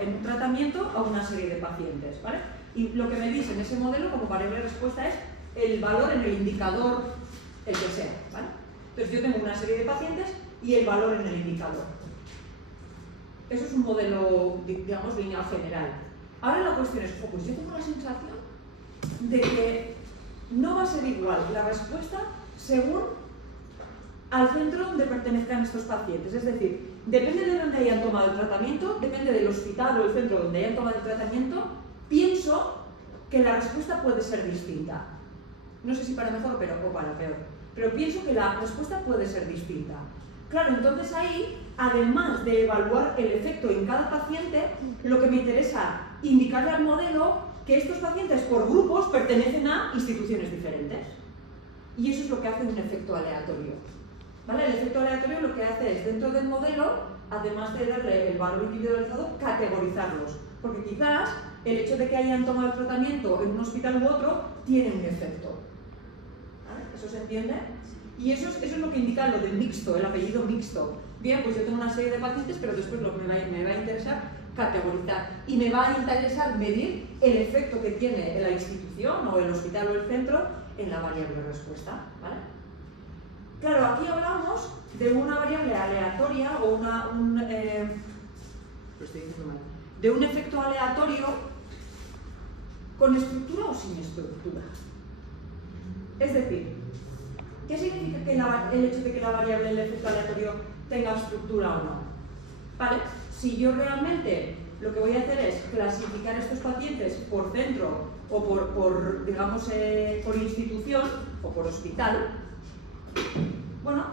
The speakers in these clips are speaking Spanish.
en un tratamiento a una serie de pacientes, ¿vale? Y lo que me dice en ese modelo como variable de respuesta es el valor en el indicador, el que sea, ¿vale? Entonces yo tengo una serie de pacientes y el valor en el indicador. Eso es un modelo, digamos, lineal general. Ahora la cuestión es, pues yo tengo la sensación de que no va a ser igual la respuesta según al centro donde pertenezcan estos pacientes. Es decir, depende de dónde hayan tomado el tratamiento, depende del hospital o el centro donde hayan tomado el tratamiento, pienso que la respuesta puede ser distinta. No sé si para mejor o para peor, pero pienso que la respuesta puede ser distinta. Claro, entonces ahí, además de evaluar el efecto en cada paciente, lo que me interesa indicarle al modelo que estos pacientes por grupos pertenecen a instituciones diferentes. Y eso es lo que hace un efecto aleatorio. ¿Vale? El efecto aleatorio lo que hace es, dentro del modelo, además de darle el valor individualizado, categorizarlos. Porque quizás el hecho de que hayan tomado el tratamiento en un hospital u otro tiene un efecto. ¿Vale? ¿Eso se entiende? Y eso es lo que indica lo del mixto, el apellido mixto. Bien, pues yo tengo una serie de pacientes, pero después lo que me va a interesar categorizar. Y me va a interesar medir el efecto que tiene la institución o el hospital o el centro en la variable respuesta. ¿Vale? Claro, aquí hablamos de una variable aleatoria o de un efecto aleatorio con estructura o sin estructura. Es decir, ¿qué significa que el hecho de que la variable del efecto aleatorio tenga estructura o no? ¿Vale? Si yo realmente lo que voy a hacer es clasificar a estos pacientes por centro o por digamos, por institución o por hospital, bueno,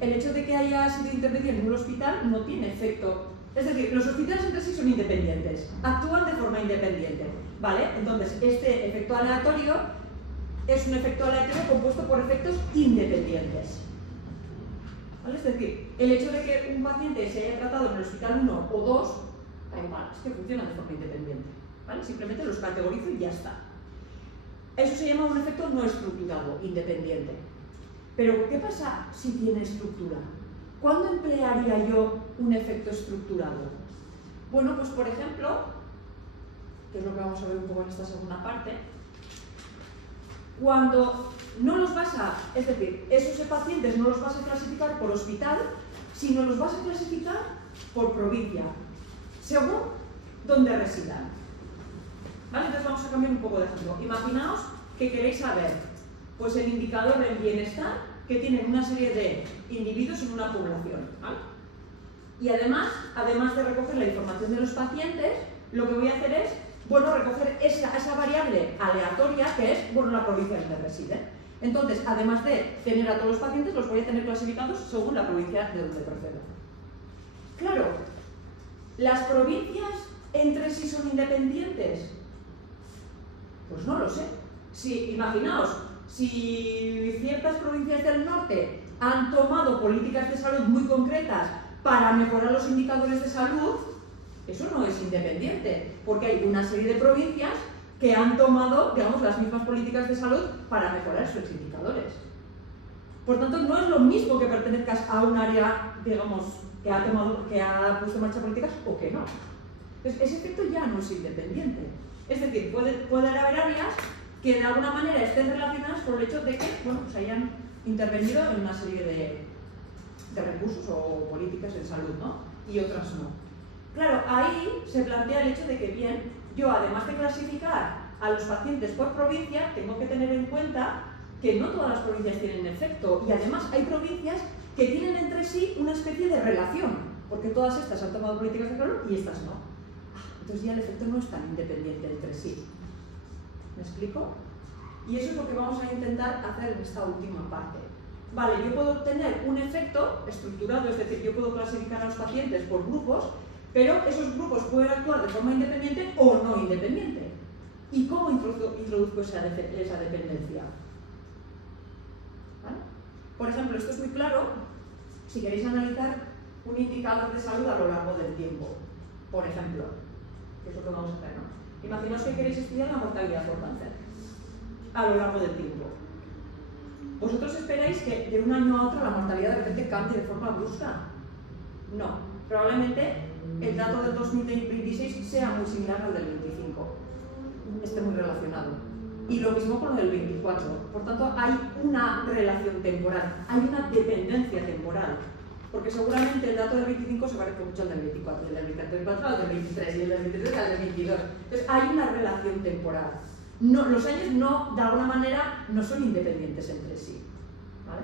el hecho de que haya sido intermedio en un hospital no tiene efecto. Es decir, los hospitales entre sí son independientes, actúan de forma independiente, ¿vale? Entonces, este efecto aleatorio es un efecto aleatorio compuesto por efectos independientes. ¿Vale? Es decir, el hecho de que un paciente se haya tratado en el hospital 1 o 2, da igual, es que funcionan de forma independiente. ¿Vale? Simplemente los categorizo y ya está. Eso se llama un efecto no estructurado, independiente. Pero, ¿qué pasa si tiene estructura? ¿Cuándo emplearía yo un efecto estructurado? Bueno, pues por ejemplo, que es lo que vamos a ver un poco en esta segunda parte, cuando no los vas a, es decir, esos pacientes no los vas a clasificar por hospital, sino los vas a clasificar por provincia, según donde residan. ¿Vale? Entonces vamos a cambiar un poco de ejemplo. Imaginaos que queréis saber, pues el indicador del bienestar que tienen una serie de individuos en una población. ¿Vale? Y además de recoger la información de los pacientes, lo que voy a hacer es, bueno, recoger esa variable aleatoria que es, bueno, la provincia donde residen. Entonces, además de tener a todos los pacientes, los voy a tener clasificados según la provincia de donde procedo. Claro, ¿las provincias entre sí son independientes? Pues no lo sé. Imaginaos, si ciertas provincias del norte han tomado políticas de salud muy concretas para mejorar los indicadores de salud, eso no es independiente, porque hay una serie de provincias que han tomado, digamos, las mismas políticas de salud para mejorar sus indicadores. Por tanto, no es lo mismo que pertenezcas a un área, digamos, que ha puesto en marcha políticas o que no. Entonces, ese efecto ya no es independiente. Es decir, pueden haber áreas que de alguna manera estén relacionadas por el hecho de que, bueno, pues hayan intervenido en una serie de recursos o políticas de salud, ¿no? Y otras no. Claro, ahí se plantea el hecho de que, bien, yo además de clasificar a los pacientes por provincia, tengo que tener en cuenta que no todas las provincias tienen efecto, y además hay provincias que tienen entre sí una especie de relación, porque todas estas han tomado políticas de salud y estas no. Entonces ya el efecto no es tan independiente entre sí. ¿Me explico? Y eso es lo que vamos a intentar hacer en esta última parte. Vale, yo puedo tener un efecto estructurado, es decir, yo puedo clasificar a los pacientes por grupos, pero esos grupos pueden actuar de forma independiente o no independiente. ¿Y cómo introduzco esa dependencia? ¿Vale? Por ejemplo, esto es muy claro si queréis analizar un indicador de salud a lo largo del tiempo. Por ejemplo, que es lo que vamos a hacer, ¿no? Imaginaos que queréis estudiar la mortalidad por cáncer a lo largo del tiempo. ¿Vosotros esperáis que de un año a otro la mortalidad de repente cambie de forma brusca? No. Probablemente el dato del 2026 sea muy similar al del 25, esté muy relacionado. Y lo mismo con lo del 24. Por tanto, hay una relación temporal, hay una dependencia temporal. Porque seguramente el dato del 25 se parece mucho al del 24, el del 24 al del 23 y el del 23 al del 22. Entonces, hay una relación temporal. No, los años no, de alguna manera, no son independientes entre sí. ¿Vale?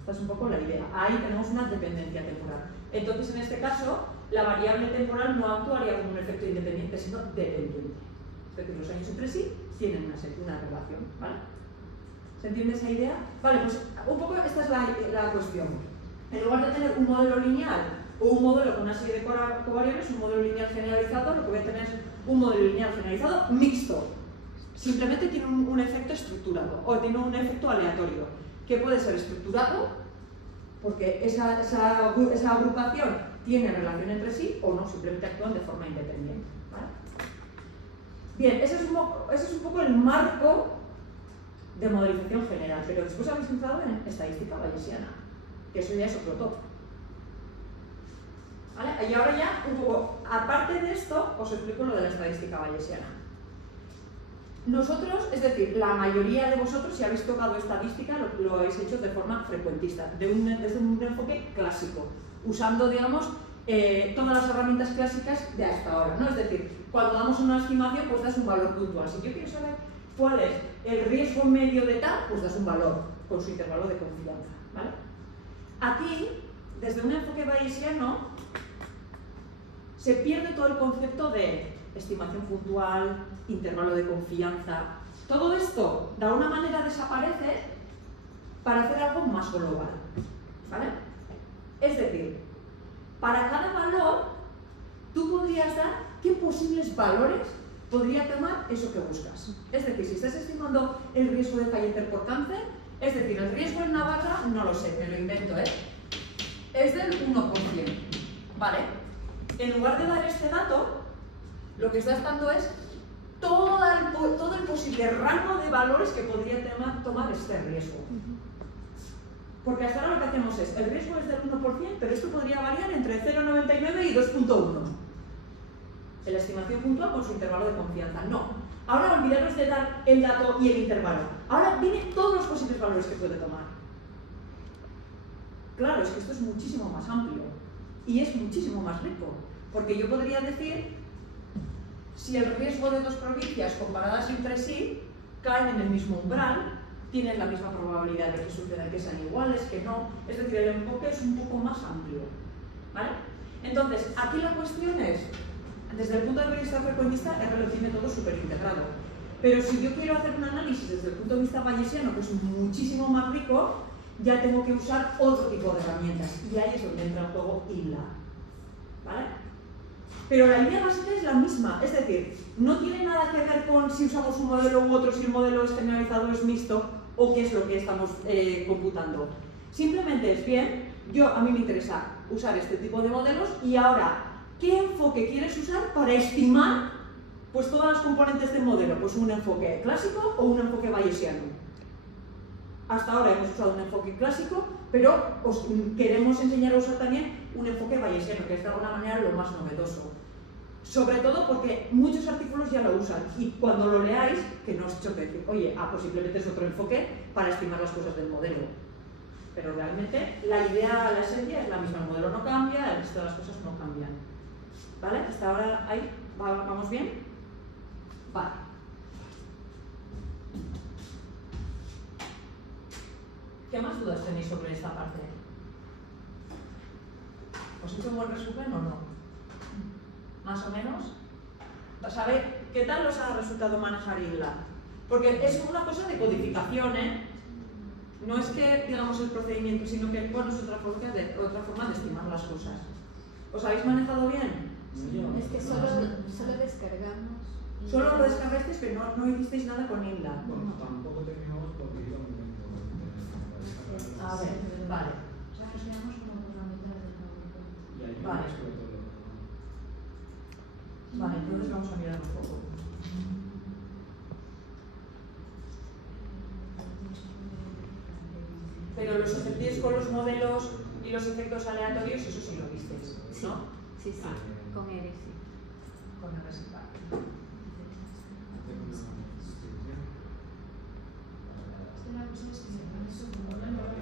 Esta es un poco la idea. Ahí tenemos una dependencia temporal. Entonces, en este caso, la variable temporal no actuaría como un efecto independiente, sino dependiente. Es decir, los años entre sí tienen una relación. ¿Vale? ¿Se entiende esa idea? Vale, pues un poco esta es la cuestión. En lugar de tener un modelo lineal o un modelo con una serie de covariables, un modelo lineal generalizado, lo que voy a tener es un modelo lineal generalizado mixto. Simplemente tiene un efecto estructurado o tiene un efecto aleatorio, que puede ser estructurado porque esa agrupación tiene relación entre sí o no, simplemente actúan de forma independiente. ¿Vale? Bien, ese es un poco el marco de modelización general, pero después habéis entrado en estadística bayesiana, que eso ya es otro top. ¿Vale? Y ahora ya, un poco, aparte de esto, os explico lo de la estadística bayesiana. Nosotros, es decir, la mayoría de vosotros, si habéis tocado estadística, lo habéis hecho de forma frecuentista, desde un enfoque clásico, usando, digamos, todas las herramientas clásicas de hasta ahora, ¿no? Es decir, cuando damos una estimación, pues das un valor puntual. Si yo quiero saber cuál es el riesgo medio de tal, pues das un valor con su intervalo de confianza, ¿vale? Aquí, desde un enfoque bayesiano, se pierde todo el concepto de estimación puntual, intervalo de confianza. Todo esto, de alguna manera, desaparece para hacer algo más global, ¿vale? Es decir, para cada valor, tú podrías dar qué posibles valores podría tomar eso que buscas. Es decir, si estás estimando el riesgo de fallecer por cáncer, es decir, el riesgo en Navarra, no lo sé, me lo invento, es del 1%, ¿vale? En lugar de dar este dato, lo que estás dando es todo el posible rango de valores que podría tomar este riesgo. Porque hasta ahora lo que hacemos es, el riesgo es del 1%, pero esto podría variar entre 0,99 y 2,1. En la estimación puntual con su intervalo de confianza. No. Ahora olvidaros de dar el dato y el intervalo. Ahora vienen todos los posibles valores que puede tomar. Claro, es que esto es muchísimo más amplio y es muchísimo más rico. Porque yo podría decir si el riesgo de dos provincias comparadas entre sí caen en el mismo umbral, tienen la misma probabilidad de que sucedan, que sean iguales, que no. Es decir, el enfoque es un poco más amplio. ¿Vale? Entonces, aquí la cuestión es, desde el punto de vista frecuentista, R lo tiene todo súper integrado. Pero si yo quiero hacer un análisis desde el punto de vista bayesiano, que es muchísimo más rico, ya tengo que usar otro tipo de herramientas. Y ahí es donde entra en juego INLA. ¿Vale? Pero la idea básica es la misma. Es decir, no tiene nada que ver con si usamos un modelo u otro, si el modelo es generalizado o es mixto, o qué es lo que estamos computando. Simplemente es bien, a mí me interesa usar este tipo de modelos y ahora, ¿qué enfoque quieres usar para estimar pues, todas las componentes del modelo? Pues un enfoque clásico o un enfoque bayesiano. Hasta ahora hemos usado un enfoque clásico, pero os queremos enseñar a usar también un enfoque bayesiano, que es de alguna manera lo más novedoso. Sobre todo porque muchos artículos ya lo usan y cuando lo leáis, que no os choque decir, oye, pues simplemente es otro enfoque para estimar las cosas del modelo. Pero realmente la idea, la esencia es la misma, el modelo no cambia, el resto de las cosas no cambian. ¿Vale? ¿Hasta ahora ahí? ¿Vamos bien? Vale. ¿Qué más dudas tenéis sobre esta parte? ¿Os he hecho un buen resumen o no? ¿Más o menos? ¿Sabe qué tal os ha resultado manejar INLA? Porque es una cosa de codificación, ¿eh? No es que digamos el procedimiento, sino que bueno, es otra forma de estimar las cosas. ¿Os habéis manejado bien? Es que solo descargamos. Solo lo descargasteis, pero no hicisteis nada con INLA. Bueno, tampoco teníamos porque iba muy lento. A ver, vale. Y ahí Vale. sobre todo. Vale, entonces vamos a mirar un poco. Pero los efectos con los modelos y los efectos aleatorios, eso sí lo visteis, ¿no? Sí, sí, con Eres, sí. Con el resultado. La cosa es que se pone eso como una nueva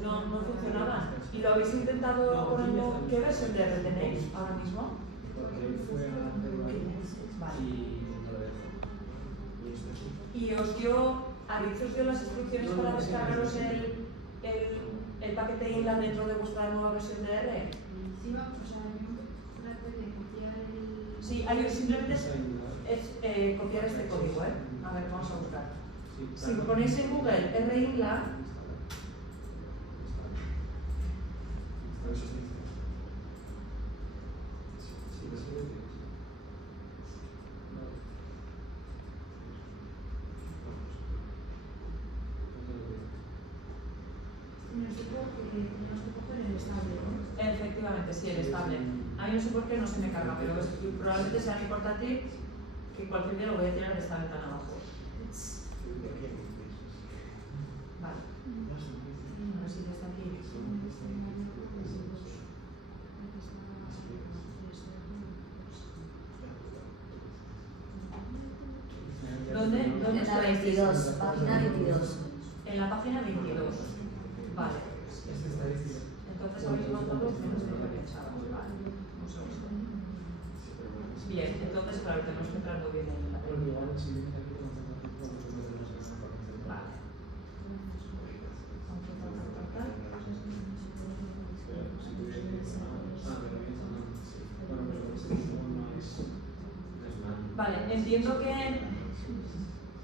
No funcionaba. ¿Y lo habéis intentado con el modo? ¿Qué versión de R tenéis ahora mismo? Vale. ¿Y os dio, Aritz os dio las instrucciones para descargaros el paquete inland dentro de vuestra nueva versión de R? Sí, vamos, o sea, yo traté de copiar el... Sí, simplemente es copiar este código, ¿eh? A ver, vamos a buscar. Si ponéis en Google R inland, No sé por qué tenemos que coger el estable, ¿no? efectivamente, sí, el estable. A mí no sé por qué no se me carga, pero probablemente sea tan importante que cualquier día lo voy a tirar de esta ventana abajo. Vale. A ver si desde aquí. ¿Dónde En la está 22, página 22. En la página 22. Vale. Entonces habéis mandado menos de lo que pensábamos. Vale. Un segundo. Bien, entonces claro, tenemos que entrar muy bien en la técnica. Vale. Vale,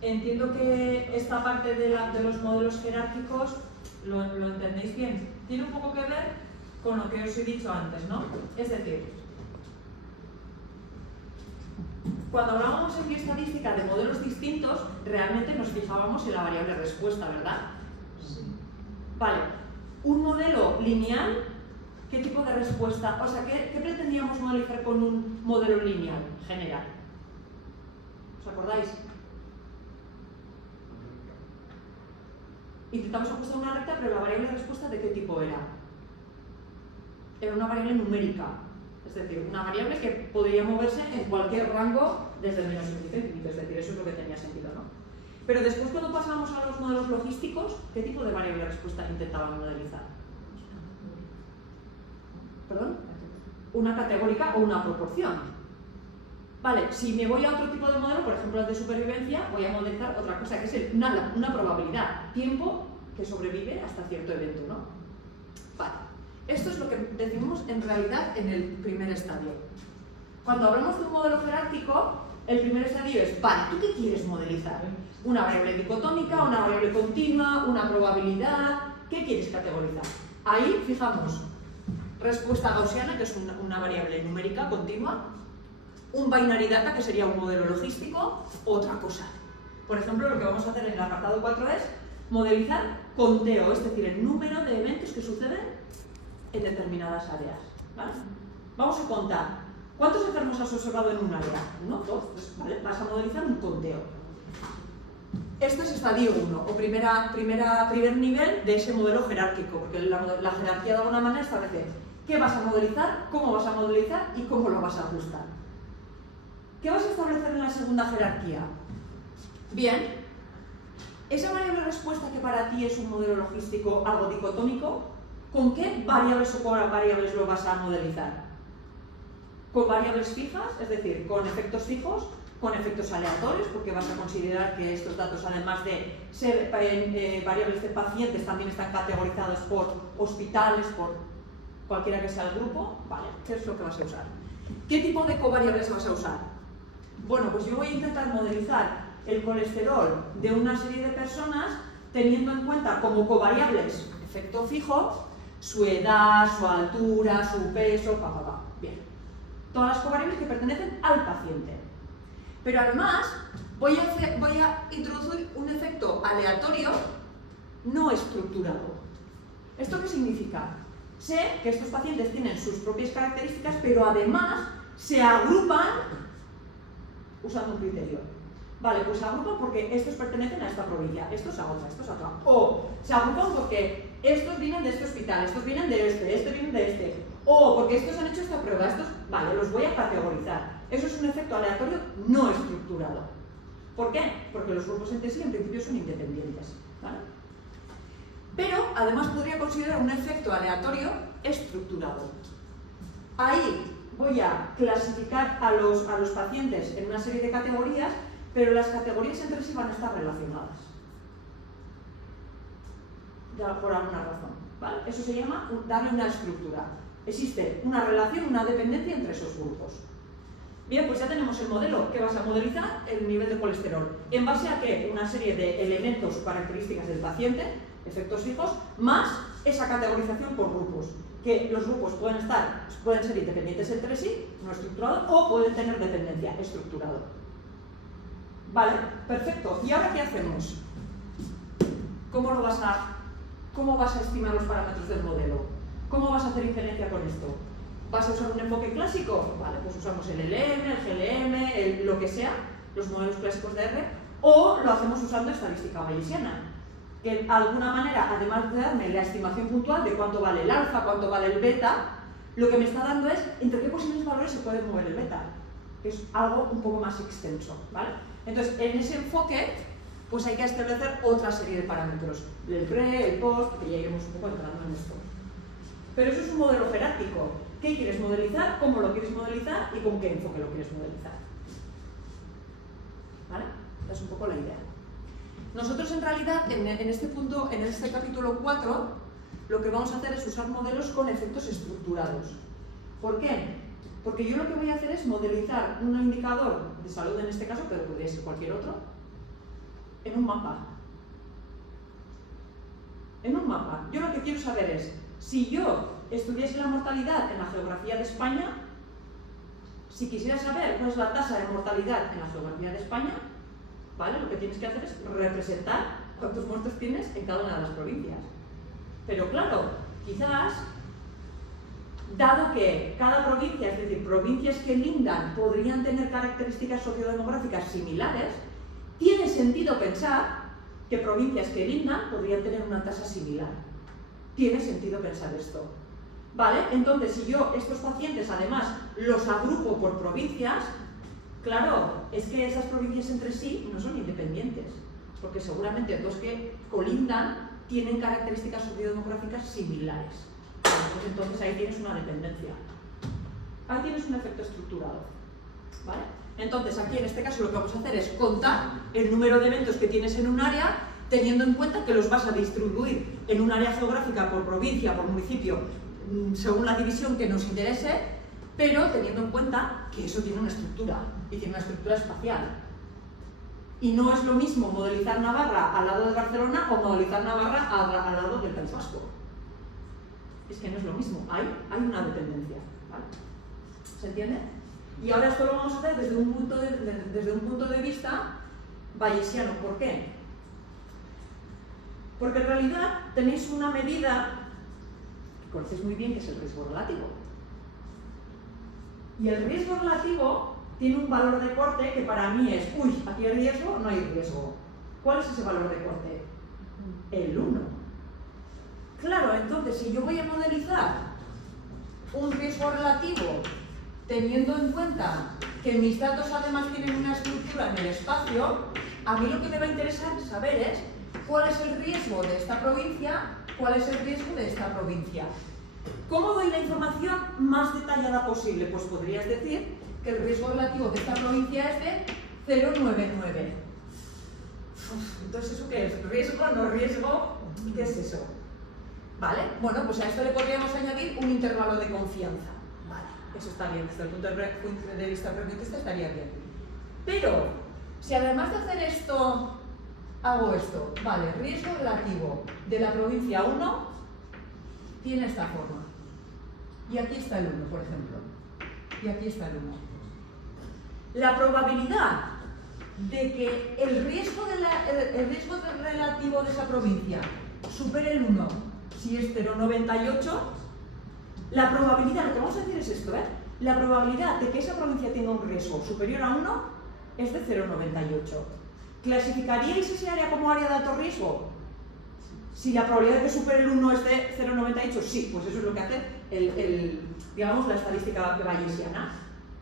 entiendo que esta parte de los modelos jerárquicos lo entendéis bien. Tiene un poco que ver con lo que os he dicho antes, ¿no? Es decir, cuando hablábamos en bioestadística de modelos distintos, realmente nos fijábamos en la variable respuesta, ¿verdad? Sí. Vale, un modelo lineal, ¿qué tipo de respuesta? O sea, ¿qué pretendíamos modelizar con un modelo lineal general? ¿Os acordáis? Intentamos ajustar una recta, pero la variable de respuesta, ¿de qué tipo era? Era una variable numérica, es decir, una variable que podría moverse en cualquier rango desde el menos infinito a infinito, es decir, eso es lo que tenía sentido, ¿no? Pero después, cuando pasamos a los modelos logísticos, ¿qué tipo de variable de respuesta intentaban modelizar? ¿Perdón? Una categórica o una proporción. Vale, si me voy a otro tipo de modelo, por ejemplo el de supervivencia, voy a modelizar otra cosa, que es una probabilidad, tiempo que sobrevive hasta cierto evento, ¿no? Vale, esto es lo que decimos en realidad en el primer estadio. Cuando hablamos de un modelo jerárquico, el primer estadio es, vale, ¿tú qué quieres modelizar? ¿Una variable dicotómica, una variable continua, una probabilidad? ¿Qué quieres categorizar? Ahí fijamos respuesta gaussiana, que es una variable numérica continua, un binary data, que sería un modelo logístico, otra cosa. Por ejemplo, lo que vamos a hacer en el apartado 4 es modelizar conteo, es decir, el número de eventos que suceden en determinadas áreas. ¿Vale? Vamos a contar. ¿Cuántos enfermos has observado en un área? 1, 2, 3, ¿vale? Vas a modelizar un conteo. Esto es estadio 1, o primer nivel de ese modelo jerárquico, porque la jerarquía de alguna manera establece qué vas a modelizar, cómo vas a modelizar y cómo lo vas a ajustar. ¿Qué vas a establecer en la segunda jerarquía? Bien, esa variable respuesta que para ti es un modelo logístico algo dicotómico, ¿con qué variables o variables lo vas a modelizar? ¿Con variables fijas, es decir, con efectos fijos, con efectos aleatorios, porque vas a considerar que estos datos, además de ser variables de pacientes, también están categorizados por hospitales, por cualquiera que sea el grupo? Vale, ¿qué es lo que vas a usar? ¿Qué tipo de covariables vas a usar? Bueno, pues yo voy a intentar modelizar el colesterol de una serie de personas teniendo en cuenta como covariables efecto fijo, su edad, su altura, su peso, Bien. Todas las covariables que pertenecen al paciente. Pero además voy a introducir un efecto aleatorio no estructurado. ¿Esto qué significa? Sé que estos pacientes tienen sus propias características, pero además se agrupan usando un criterio. Vale, pues se agrupan porque estos pertenecen a esta provincia, estos a otra, estos a otra. O se agrupan porque estos vienen de este hospital, estos vienen de estos vienen de este, o porque estos han hecho esta prueba, estos, vale, los voy a categorizar. Eso es un efecto aleatorio no estructurado. ¿Por qué? Porque los grupos entre sí en principio son independientes, ¿vale? Pero además podría considerar un efecto aleatorio estructurado. Ahí voy a clasificar a los pacientes en una serie de categorías, pero las categorías entre sí van a estar relacionadas. Ya por alguna razón, ¿vale? Eso se llama darle una estructura. Existe una relación, una dependencia entre esos grupos. Bien, pues ya tenemos el modelo. ¿Qué vas a modelizar? El nivel de colesterol. ¿En base a qué? Una serie de elementos o características del paciente, efectos fijos, más esa categorización por grupos. Que los grupos pueden ser independientes entre sí, no estructurado, o pueden tener dependencia, estructurado. Vale, perfecto. ¿Y ahora qué hacemos? ¿Cómo vas a estimar los parámetros del modelo? ¿Cómo vas a hacer inferencia con esto? ¿Vas a usar un enfoque clásico? Vale, pues usamos el LM, el GLM, lo que sea, los modelos clásicos de R, o lo hacemos usando estadística bayesiana, que de alguna manera, además de darme la estimación puntual de cuánto vale el alfa, cuánto vale el beta, lo que me está dando es entre qué posibles valores se puede mover el beta. Es algo un poco más extenso, ¿vale? Entonces, en ese enfoque, pues hay que establecer otra serie de parámetros, el pre, el post, que ya iremos un poco entrando en esto. Pero eso es un modelo jerárquico. ¿Qué quieres modelizar? ¿Cómo lo quieres modelizar? ¿Y con qué enfoque lo quieres modelizar? ¿Vale? Esta es un poco la idea. Nosotros en realidad, en este punto, en este capítulo 4, lo que vamos a hacer es usar modelos con efectos estructurados. ¿Por qué? Porque yo lo que voy a hacer es modelizar un indicador de salud en este caso, pero podría ser cualquier otro, en un mapa. En un mapa. Yo lo que quiero saber es, si yo estudiase la mortalidad en la geografía de España, si quisiera saber cuál es la tasa de mortalidad en la geografía de España, ¿vale? Lo que tienes que hacer es representar cuántos muertos tienes en cada una de las provincias. Pero claro, quizás, dado que cada provincia, es decir, provincias que lindan podrían tener características sociodemográficas similares, tiene sentido pensar que provincias que lindan podrían tener una tasa similar. Tiene sentido pensar esto. ¿Vale? Entonces, si yo estos pacientes además los agrupo por provincias, claro, es que esas provincias entre sí no son independientes, porque seguramente dos que colindan tienen características sociodemográficas similares. Pues entonces ahí tienes una dependencia. Ahí tienes un efecto estructurado. ¿Vale? Entonces, aquí en este caso lo que vamos a hacer es contar el número de eventos que tienes en un área, teniendo en cuenta que los vas a distribuir en un área geográfica por provincia, por municipio, según la división que nos interese, pero teniendo en cuenta que eso tiene una estructura, y tiene una estructura espacial. Y no es lo mismo modelizar Navarra al lado de Barcelona o modelizar Navarra al lado del País Vasco. Es que no es lo mismo, hay una dependencia. ¿Vale? ¿Se entiende? Y ahora esto lo vamos a hacer desde un punto de vista bayesiano. ¿Por qué? Porque en realidad tenéis una medida que conocéis muy bien, que es el riesgo relativo. Y el riesgo relativo tiene un valor de corte que para mí es, uy, aquí hay riesgo, no hay riesgo. ¿Cuál es ese valor de corte? El 1. Claro, entonces, si yo voy a modelizar un riesgo relativo teniendo en cuenta que mis datos además tienen una estructura en el espacio, a mí lo que me va a interesar saber es cuál es el riesgo de esta provincia, cuál es el riesgo de esta provincia. ¿Cómo doy la información más detallada posible? Pues podrías decir que el riesgo relativo de esta provincia es de 0,99. Entonces, ¿eso qué es? ¿Riesgo, no riesgo? ¿Qué es eso? ¿Vale? Bueno, pues a esto le podríamos añadir un intervalo de confianza. Vale, eso está bien, desde el punto de vista pragmatista estaría bien. Pero, si además de hacer esto, hago esto, vale, riesgo relativo de la provincia 1 tiene esta forma. Y aquí está el 1, por ejemplo. Y aquí está el 1. La probabilidad de que el riesgo relativo de esa provincia supere el 1, si es 0,98, la probabilidad, lo que vamos a decir es esto, la probabilidad de que esa provincia tenga un riesgo superior a 1 es de 0,98. ¿Clasificaríais ese área como área de alto riesgo? Si la probabilidad de que supere el 1 es de 0,98, sí, pues eso es lo que hace digamos, la estadística bayesiana.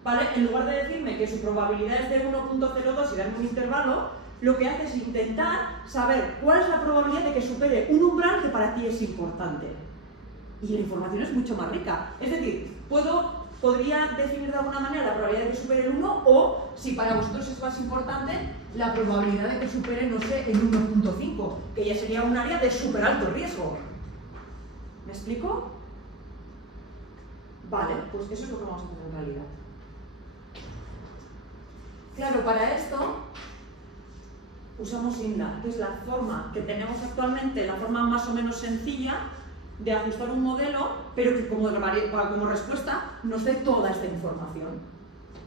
¿Vale? En lugar de decirme que su probabilidad es de 1,02 y darme un intervalo, lo que hace es intentar saber cuál es la probabilidad de que supere un umbral que para ti es importante. Y la información es mucho más rica. Es decir, podría definir de alguna manera la probabilidad de que supere el 1 o, si para vosotros es más importante, la probabilidad de que supere, no sé, el 1,5, que ya sería un área de súper alto riesgo. ¿Me explico? Vale, pues eso es lo que vamos a hacer en realidad. Claro, para esto usamos INLA, que es la forma que tenemos actualmente, la forma más o menos sencilla de ajustar un modelo, pero que como respuesta nos dé toda esta información.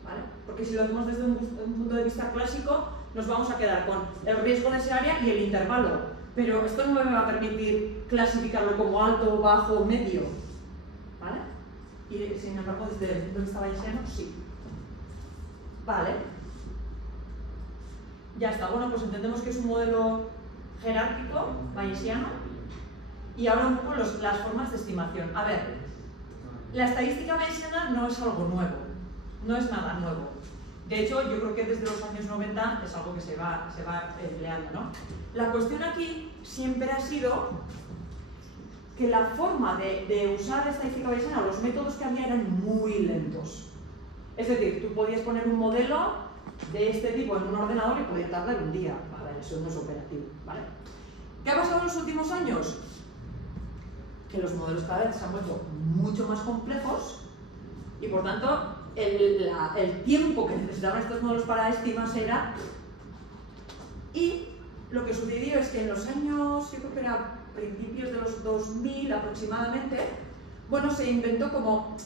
¿Vale? Porque si lo hacemos desde un punto de vista clásico, nos vamos a quedar con el riesgo de ese área y el intervalo. Pero esto no me va a permitir clasificarlo como alto, bajo, medio. ¿Vale? Y sin embargo, desde el punto de vista bayesiano, sí. Vale. Ya está. Bueno, pues entendemos que es un modelo jerárquico, bayesiano. Y ahora un poco las formas de estimación. A ver, la estadística bayesiana no es algo nuevo, no es nada nuevo. De hecho, yo creo que desde los años 90 es algo que se va empleando, ¿no? La cuestión aquí siempre ha sido que la forma de usar la estadística bayesiana, los métodos que había eran muy lentos. Es decir, tú podías poner un modelo de este tipo en un ordenador y podía tardar un día. A ver, eso no es operativo, ¿vale? ¿Qué ha pasado en los últimos años? Que los modelos cada vez se han vuelto mucho más complejos y por tanto el tiempo que necesitaban estos modelos para estimarse era. Y lo que sucedió es que en los años, yo creo que era principios de los 2000 aproximadamente, bueno, se inventó como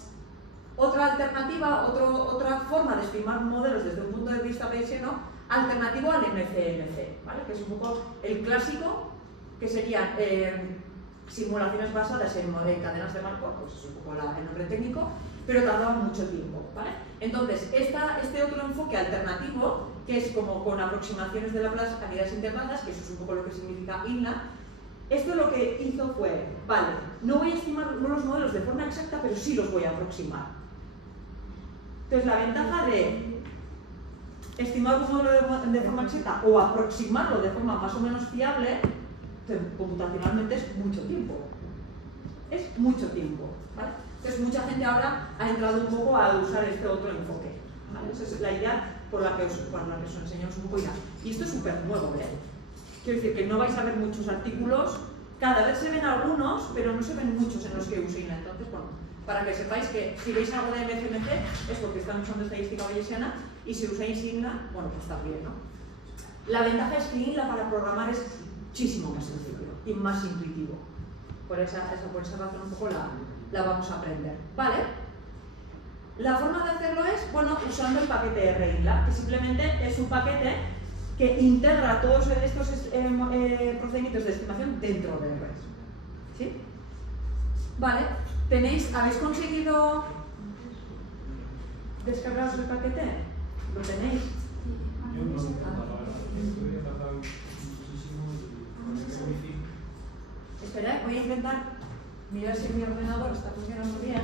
otra alternativa, otra forma de estimar modelos desde un punto de vista bayesiano alternativo al MCMC, ¿vale? Que es un poco el clásico, que serían simulaciones basadas en cadenas de Markov, pues es un poco el nombre técnico, pero tardaban mucho tiempo, ¿vale? Entonces, este otro enfoque alternativo, que es como con aproximaciones de Laplace a unidades intervalas, que eso es un poco lo que significa INLA, esto lo que hizo fue, vale, no voy a estimar los modelos de forma exacta, pero sí los voy a aproximar. Entonces, la ventaja de estimar un modelo de forma exacta o aproximarlo de forma más o menos fiable, computacionalmente es mucho tiempo. Es mucho tiempo, ¿vale? Entonces mucha gente ahora ha entrado un poco a usar este otro enfoque, ¿vale? Esa es la idea por la que os enseñamos un poco ya. Y esto es súper nuevo, ¿eh? Quiero decir que no vais a ver muchos artículos, cada vez se ven algunos, pero no se ven muchos en los que use INLA. Entonces, bueno, para que sepáis que si veis algo de MCMC es porque están usando estadística bayesiana y si usáis INLA, bueno, pues también, ¿no? La ventaja es que INLA para programar es muchísimo más sencillo y más intuitivo. Por esa razón un poco la vamos a aprender. ¿Vale? La forma de hacerlo es, bueno, usando el paquete RINLA, que simplemente es un paquete que integra todos estos procedimientos de estimación dentro de R. ¿Sí? Vale. ¿Habéis conseguido descargaros el paquete? ¿Lo tenéis? Yo no lo he tratado muchísimo y Esperad, voy a intentar mirar si mi ordenador está funcionando bien.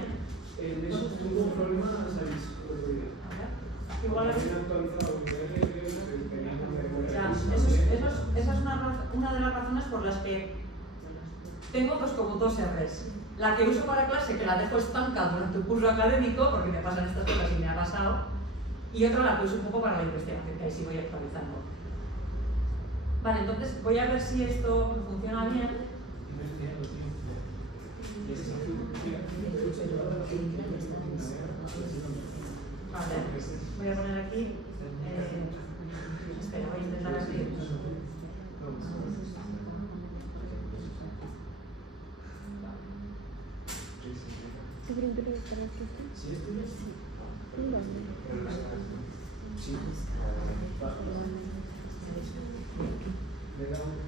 eso tuvo un problema, ¿sabéis? Igual lo he actualizado. Ya, esa es una de las razones por las que tengo pues como dos R's. La que uso para clase, que la dejo estanca durante un curso académico, porque me pasan estas cosas y me ha pasado, y otra la que uso un poco para la investigación, que ahí sí voy actualizando. Vale, entonces voy a ver si esto funciona bien. Vale, voy a poner aquí. Espera, voy a intentar abrir.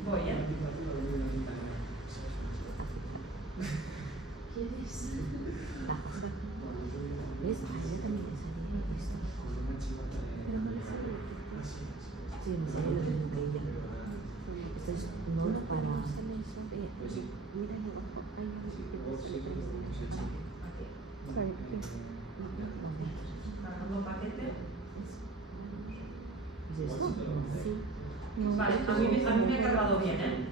Voy, ¿eh? ¿Ves? Ayer también te salía esto. Pero no le salió. Sí, me salió lo de ella. Esto es no para... Cargando paquete. ¿Es esto? Sí. Vale, a mí me ha cargado bien, ¿eh?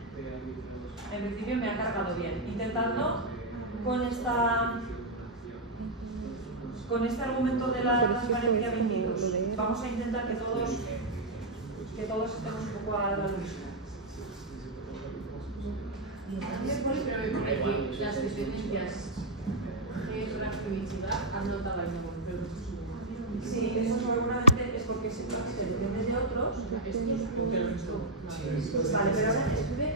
En principio me ha cargado bien. Intentando con este argumento de la transparencia 22. Vamos a intentar que todos estemos un poco al mismo. Pero las dependencias que es la primitiva han notado el nuevo. Sí, eso seguramente es porque se depende de otros. Vale, pero ahora escribe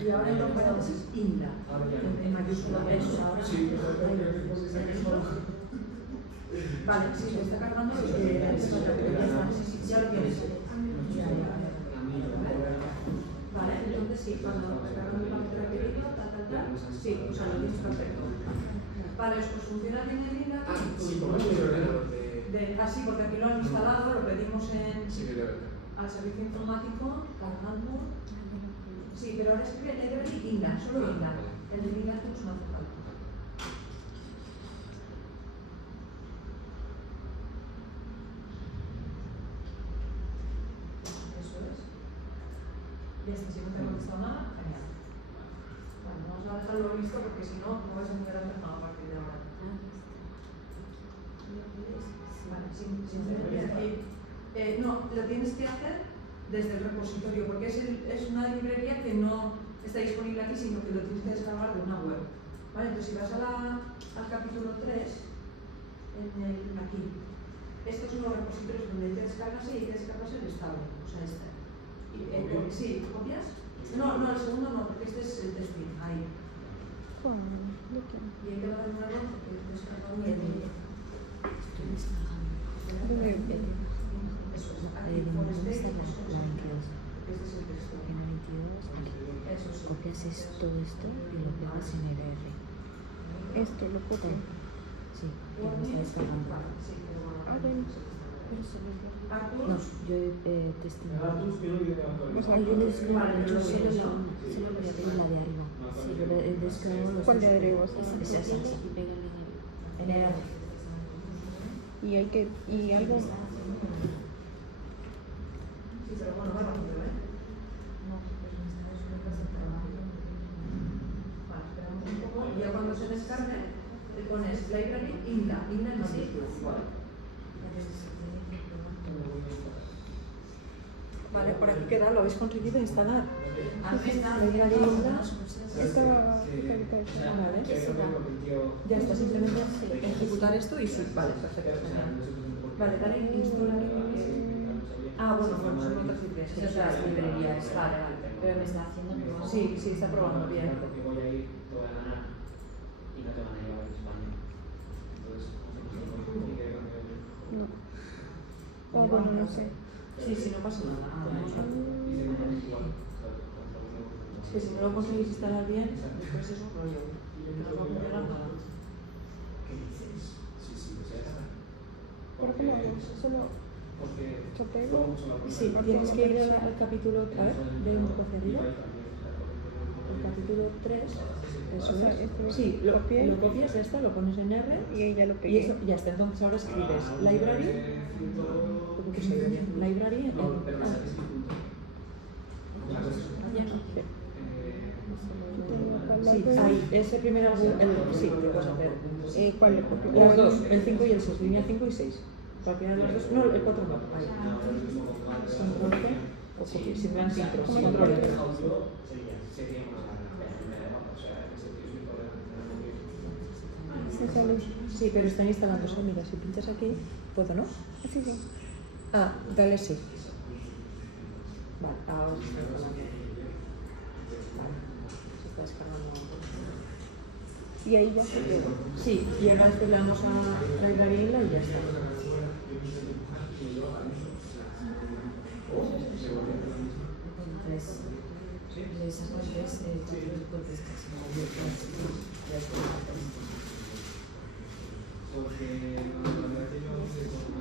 y ahora en paréntesis INDA en mayúscula. Eso ahora. Vale, sí, se está cargando. Ya lo tienes. Vale, entonces sí, cuando cargamos el paquete requerido, sí, o sea, lo tienes perfecto. Vale, ¿os funciona bien el link aquí? Así, porque aquí lo han instalado, lo pedimos al servicio informático, cargando. Sí, pero ahora escribe library INDA, solo INDA. El de INDA no hace falta. Eso es. Ya está, si no te ha contestado nada, genial. Bueno, vamos a dejarlo listo porque si no, no vais a poder hacer nada a partir de ahora. Vale, simplemente aquí. No, lo tienes que hacer desde el repositorio porque es una librería que no está disponible aquí, sino que lo tienes que descargar de una web. Vale, entonces si vas al capítulo 3, aquí. Estos son los repositorios donde te descargas y te descargas el estado, o sea, este. Sí, ¿copias? No, el segundo no, porque este es el testing, ahí. Y hay que dar un error porque te descargas muy bien. Eso es, aquí pones ¿Dónde está texto, la 22? este es el texto. En la 22, aquí. Eso sí. Copias esto y lo pegas en el R. Esto lo copio. Sí, que lo está descargando. Sí, pero bueno. No, yo testing. O sea, Yo les lo Vale, he hecho pero solo sí, la voy a pegar la de arriba. Sí, yo le he descargado los ¿Cuál de arriba? Esa, y pegarle en el R. Y hay que. Y algo. Sí, pero bueno, va rápido, ¿eh? Vale, esperamos un poco y ya cuando se descargue le pones library INDA en mayúsculas. Vale, por aquí queda, lo habéis conseguido instalar. Library INDA. Estaba. Vale. Ya está, simplemente ejecutar esto y sí, vale, perfecto. Vale, dale instalar. Bueno, son otras librerías. Otras librerías. Vale. Pero me está haciendo pruebas. Sí, está probando bien. Porque voy a ir, te voy a ganar y no te van a llevar a España. Entonces, No. Bueno, no sé. Sí, no pasa nada. Es que si no lo conseguís instalar bien, después es un rollo. Que no va a funcionar nada. ¿Qué dices? Sí, o sea, ¿Por qué no? Solo. porque Chopeo. Sí, tienes que ir al capítulo, a ver, de un poco hacia arriba. El capítulo 3, eso O sea, es. esto Sí, lo copié. copias, ya está, lo pones en R Y ahí ya lo y pegué. eso ya está. Entonces ahora escribes library, porque se ve bien, library en Sí, ahí, ese primer sí, te puedes hacer. ¿Cuál le copio? Las dos, el 5 y el 6, línea 5 y 6. Cualquiera de las dos, no, el 4 no, ahí. Control C, o copia, si me dan filtros, control C. Sí, sale. Sí, pero están instalándose, mira, si pinchas aquí, ¿puedo, no? Sí. Dale sí. Vale, ahora se está instalando. Vale, se está descargando. Y ahí ya se quedó. Sí, y ahora después le damos a library y ya está. Le saco el 3 cortes casi Porque la verdad que yo no sé cómo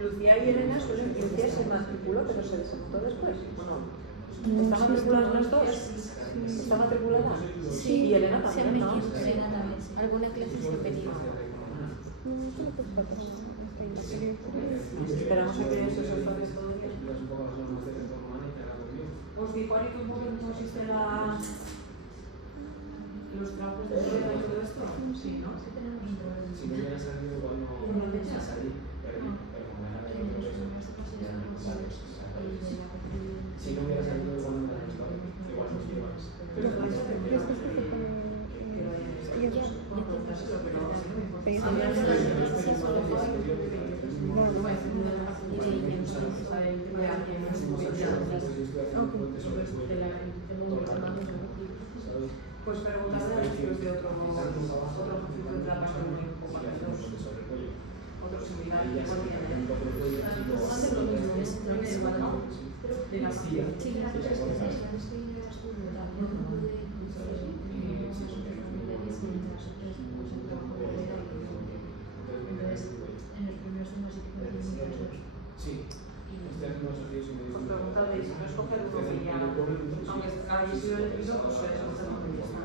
Lucía y Elena Lucía se matriculó, pero se desapuntó después, ¿o no? ¿Están matriculadas las dos? ¿Está matriculada? Sí. Y Elena Se también, ¿no? metido, Elena también. Alguna clase se pedido. Solo pues falta hasta ahí la serie. Esperamos a que eso se pase todo bien. Os digo, Ari, un poco cómo existe los trabajos de prueba y todo esto. Sí, ¿no? Si no hubiera salido igual no hubiera salido, pero como era de otro peso, ya no si no hubiera salido igual no hubiera estado, igual nos llevas. Pero puede ser que Es que esto fue como... Ella ya... Pues preguntarle a los de otro conflicto de trabajo otro similar. Sí, este año no se ríe sin Pues preguntarle, si no escoger uno que ya, aunque haya sido elegido, pues es escoger uno que ya está.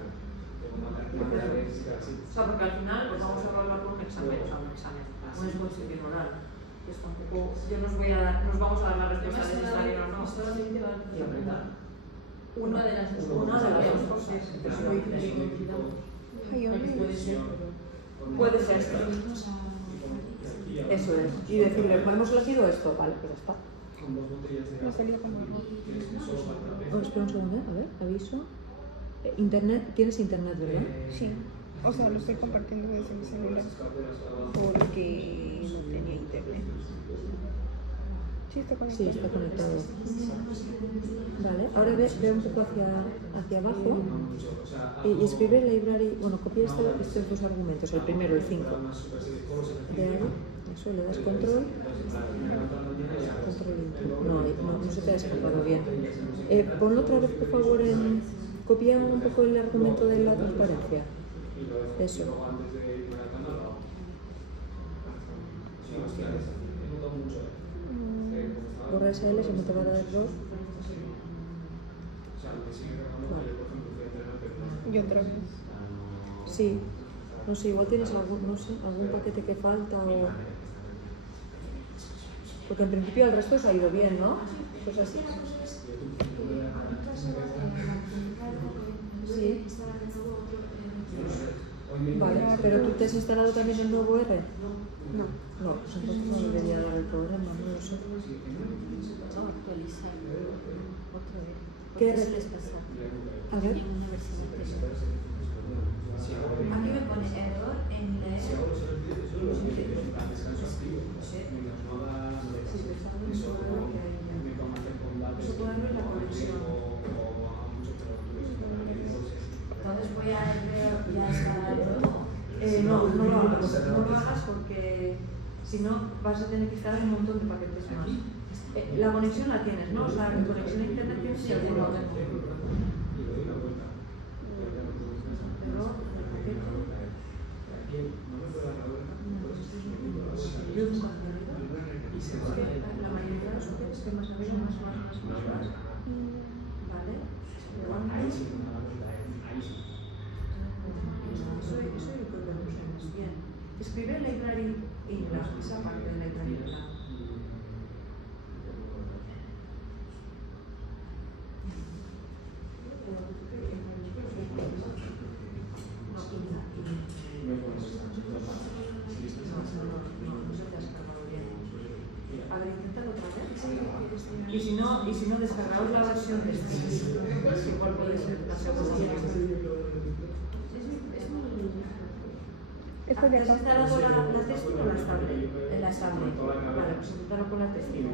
O sea, porque al final pues vamos a evaluar con un examen, un exposición oral. Pues tampoco, yo nos vamos a dar la respuesta de si está bien o no. Solamente van y apretar. una de las dos Una de las dos cosas. cosas. Ay, hombre. Puede ser esto. Eso es. Y decirle, pues hemos elegido esto, vale, pues ya está. Con dos botellas de Me agua. salía como... ¿Quieres que solo para Oh, espera un segundo, a ver, aviso. Internet, tienes internet, ¿verdad? Sí. O sea, lo estoy compartiendo desde mi celular porque no tenía internet. Sí, está conectado. Sí, está conectado. Vale, ahora ve un poco hacia abajo y escribe library, bueno, copia estos dos argumentos, el primero, el 5. De ahí, eso, le das control. No se te ha escapado bien. Ponlo otra vez, por favor, copia un poco el argumento de la transparencia. Eso. Borra SL, se me te va a dar error. Y otra vez. Sí. No sé, igual tienes algún paquete que falta o... Porque en principio el resto os ha ido bien, ¿no? Pues así. Sí. Vale, pero tú te has instalado también el nuevo R. No. No, pues entonces no debería dar el programa, no lo sé. Actualizar otra vez. ¿Qué ¿Qué se les pasa? A ver. En una versión anterior. Aquí me pone error en la Entonces voy a ya está de nuevo. No lo hagas porque si no vas a tener que instalar un montón de paquetes más. La conexión la tienes, ¿no? O sea, la conexión a internet tienes seguro. Yo nunca he tenido. Es que la mayoría de los paquetes que más arriba, más. ¿Vale? Eso yo creo que lo hacemos bien. Escribe library inland, esa parte de library inland. A ver, inténtalo otra vez. Y si no descargaos la versión de este. Igual puede ser la segunda. Esto de ¿Has acá. instalado la testing o la estable? La estable. Vale, pues inténtalo con la testing.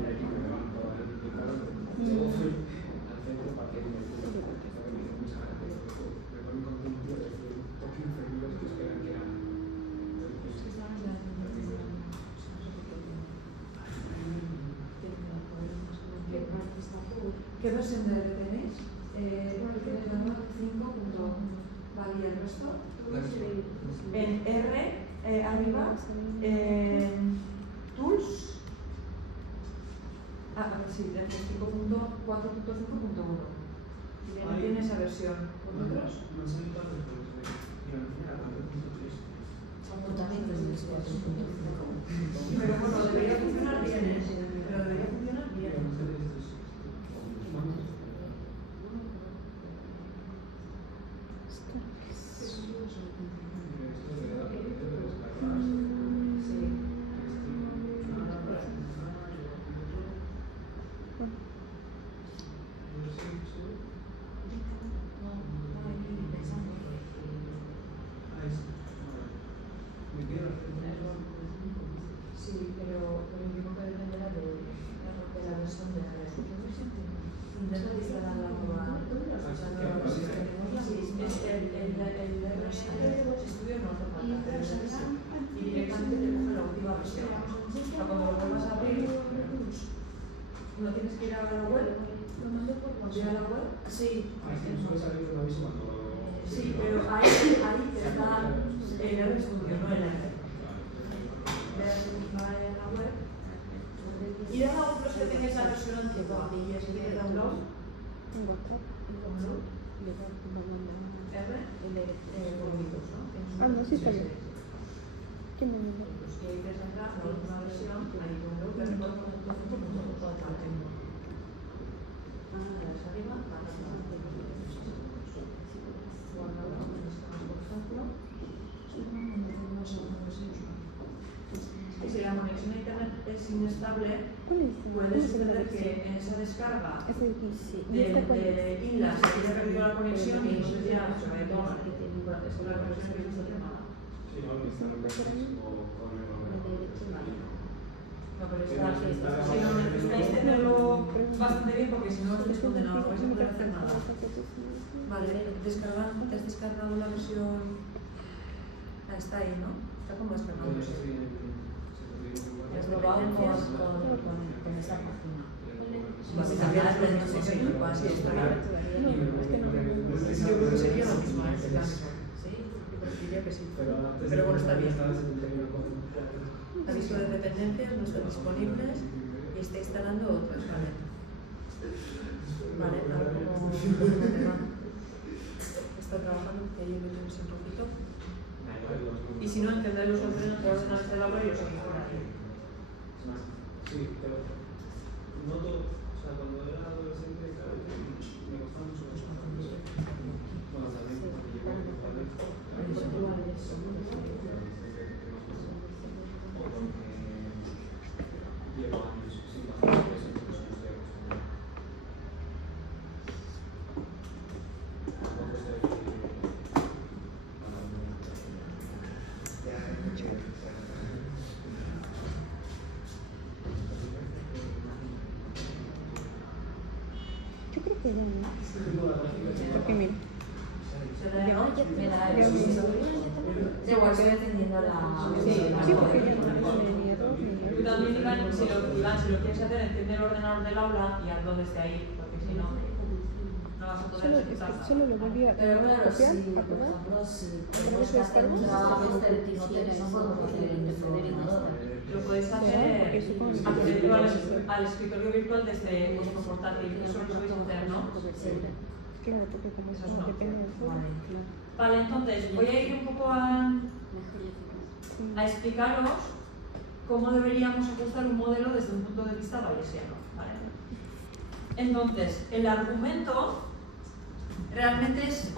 ¿Qué versión de R tenéis? 5. Vale, ¿y el resto? En R, arriba, en Tools. A ver, sí, 5.4.5.1. versión? ¿Vosotros? No sé en cuánto, pero mira, a 4.3. También desde el 4.5. Pero bueno, debería funcionar bien, ¿eh? Pero debería funcionar bien. Sí, pero digo que dependerá de la versión de la intenta instalar la nueva versión. Sí, el estudio no hace falta, pero es así. Y directamente te coge la última versión. O sea, cuando lo vuelvas a abrir, no tienes que ir a la web. ¿Ir a la web? Sí. Sí, pero ahí te da el estudio, no el R. Va a la web. ¿Y de vosotros que tengáis la versión antigua? ¿Y es de download? En WhatsApp. ¿Download? Le da como R? Bonitos, ¿no? Ah, no, sí está bien. ¿Quién me manda? Pues que dices acá, la última versión, ahí download, que recuerdo con el concepto como todo el parte. Arriba, guardado, por ejemplo. Y si la conexión a internet es inestable, puedes suceder que en esa descarga Es el que sí. de INLA se haya perdido la conexión y entonces ya se va a tomar. Es la conexión que no se nada. Sí, no, que está en o con el No, pero está, si no necesitáis tenerlo bastante bien porque si no estáis condenados, no vais a poder hacer nada. Vale, ¿te has descargado la versión? Ah, está ahí, ¿no? Está como descargado. Lo probamos con esta página. Básicamente, no sé si está bien. Yo creo que sería la misma, ¿eh? Sí. Yo preferiría que sí. Pero bueno, está bien. Aviso de dependencias no están disponibles y está instalando otras, ¿vale? Vale, ahora como está trabajando, que ahí lo tienes un poquito. Y si no, encender los ordenadores del aula y los seguís por aquí. Sí, pero no todo. O sea, cuando era adolescente, claro, me costaba mucho las cosas. Bueno, también porque llevo a mi padre. Llevo años sin pasar por eso, entonces no estoy acostumbrado. Tampoco estoy Yo creo que ya no. Porque mira. Igual que voy encendiendo la... Sí, porque ya no. Tú también, Iván, si lo quieres hacer, enciende el ordenador del aula y haz donde esté ahí, porque si no, no vas a poder ejecutar nada. Solo lo volví a Pero claro, copiar, si a por pegar. ejemplo, si tenemos que hacer un trabajo no podemos hacer en nuestro ordenador. Lo podéis hacer accediendo al escritorio virtual desde vuestro portátil, eso lo podéis hacer, ¿no? Claro, porque como Eso eso no. depende del juego. Vale, entonces voy a ir un poco a explicaros cómo deberíamos ajustar un modelo desde un punto de vista bayesiano. ¿Vale? Entonces, el argumento realmente es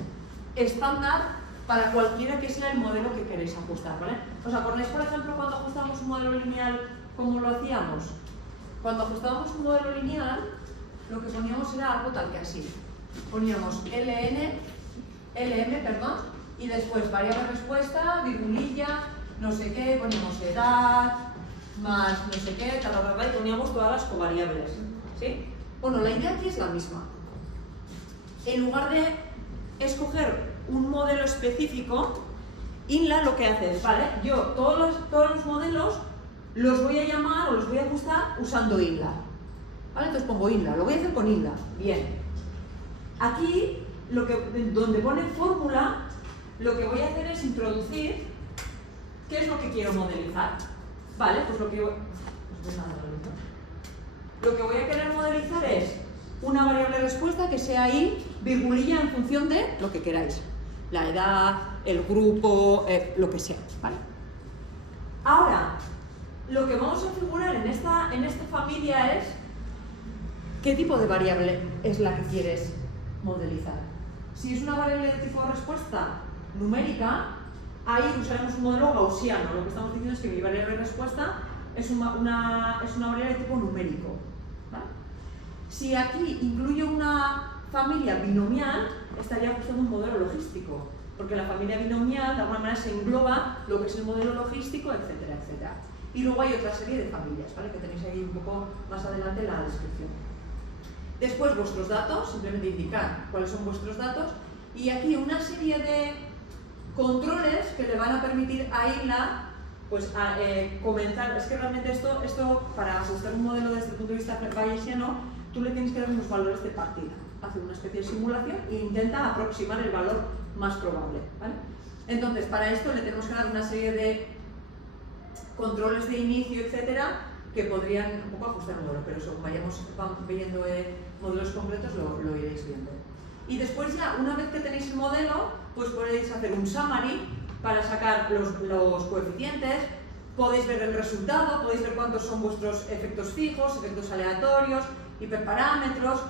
estándar para cualquiera que sea el modelo que queréis ajustar. ¿Vale? ¿Os acordáis, por ejemplo, cuando ajustamos un modelo lineal, cómo lo hacíamos? Cuando ajustábamos un modelo lineal, lo que poníamos era algo tal que así. Poníamos LM, y después variable respuesta, virgulilla, no sé qué, poníamos edad, más no sé qué, y poníamos todas las covariables. ¿Sí? Bueno, la idea aquí es la misma. En lugar de escoger un modelo específico, INLA lo que hace es, vale, yo todos los modelos los voy a llamar o los voy a ajustar usando INLA. ¿Vale? Entonces pongo INLA, lo voy a hacer con INLA. Bien. Aquí, donde pone fórmula, lo que voy a hacer es introducir qué es lo que quiero modelizar. Vale, pues lo que voy a querer modelizar es una variable respuesta que sea ahí virgulilla en función de lo que queráis. La edad, el grupo, lo que sea, ¿vale? Ahora, lo que vamos a figurar en esta familia es qué tipo de variable es la que quieres modelizar. Si es una variable de tipo respuesta numérica, ahí usaremos un modelo gaussiano. Lo que estamos diciendo es que mi variable de respuesta es una variable de tipo numérico, ¿vale? Si aquí incluyo una familia binomial, estaría ajustando un modelo logístico, porque la familia binomial de alguna manera se engloba lo que es el modelo logístico, etcétera, etcétera. Y luego hay otra serie de familias, ¿vale? Que tenéis ahí un poco más adelante en la descripción. Después vuestros datos, simplemente indicar cuáles son vuestros datos, y aquí una serie de controles que le van a permitir a ILA pues, comenzar. Es que realmente esto para ajustar un modelo desde el punto de vista bayesiano, tú le tienes que dar unos valores de partida, hacer una especie de simulación e intenta aproximar el valor más probable, ¿vale? Entonces, para esto le tenemos que dar una serie de controles de inicio, etcétera, que podrían un poco ajustar el modelo, pero según vayamos viendo modelos concretos lo iréis viendo. Y después ya, una vez que tenéis el modelo, pues podéis hacer un summary para sacar los coeficientes, podéis ver el resultado, podéis ver cuántos son vuestros efectos fijos, efectos aleatorios, hiperparámetros,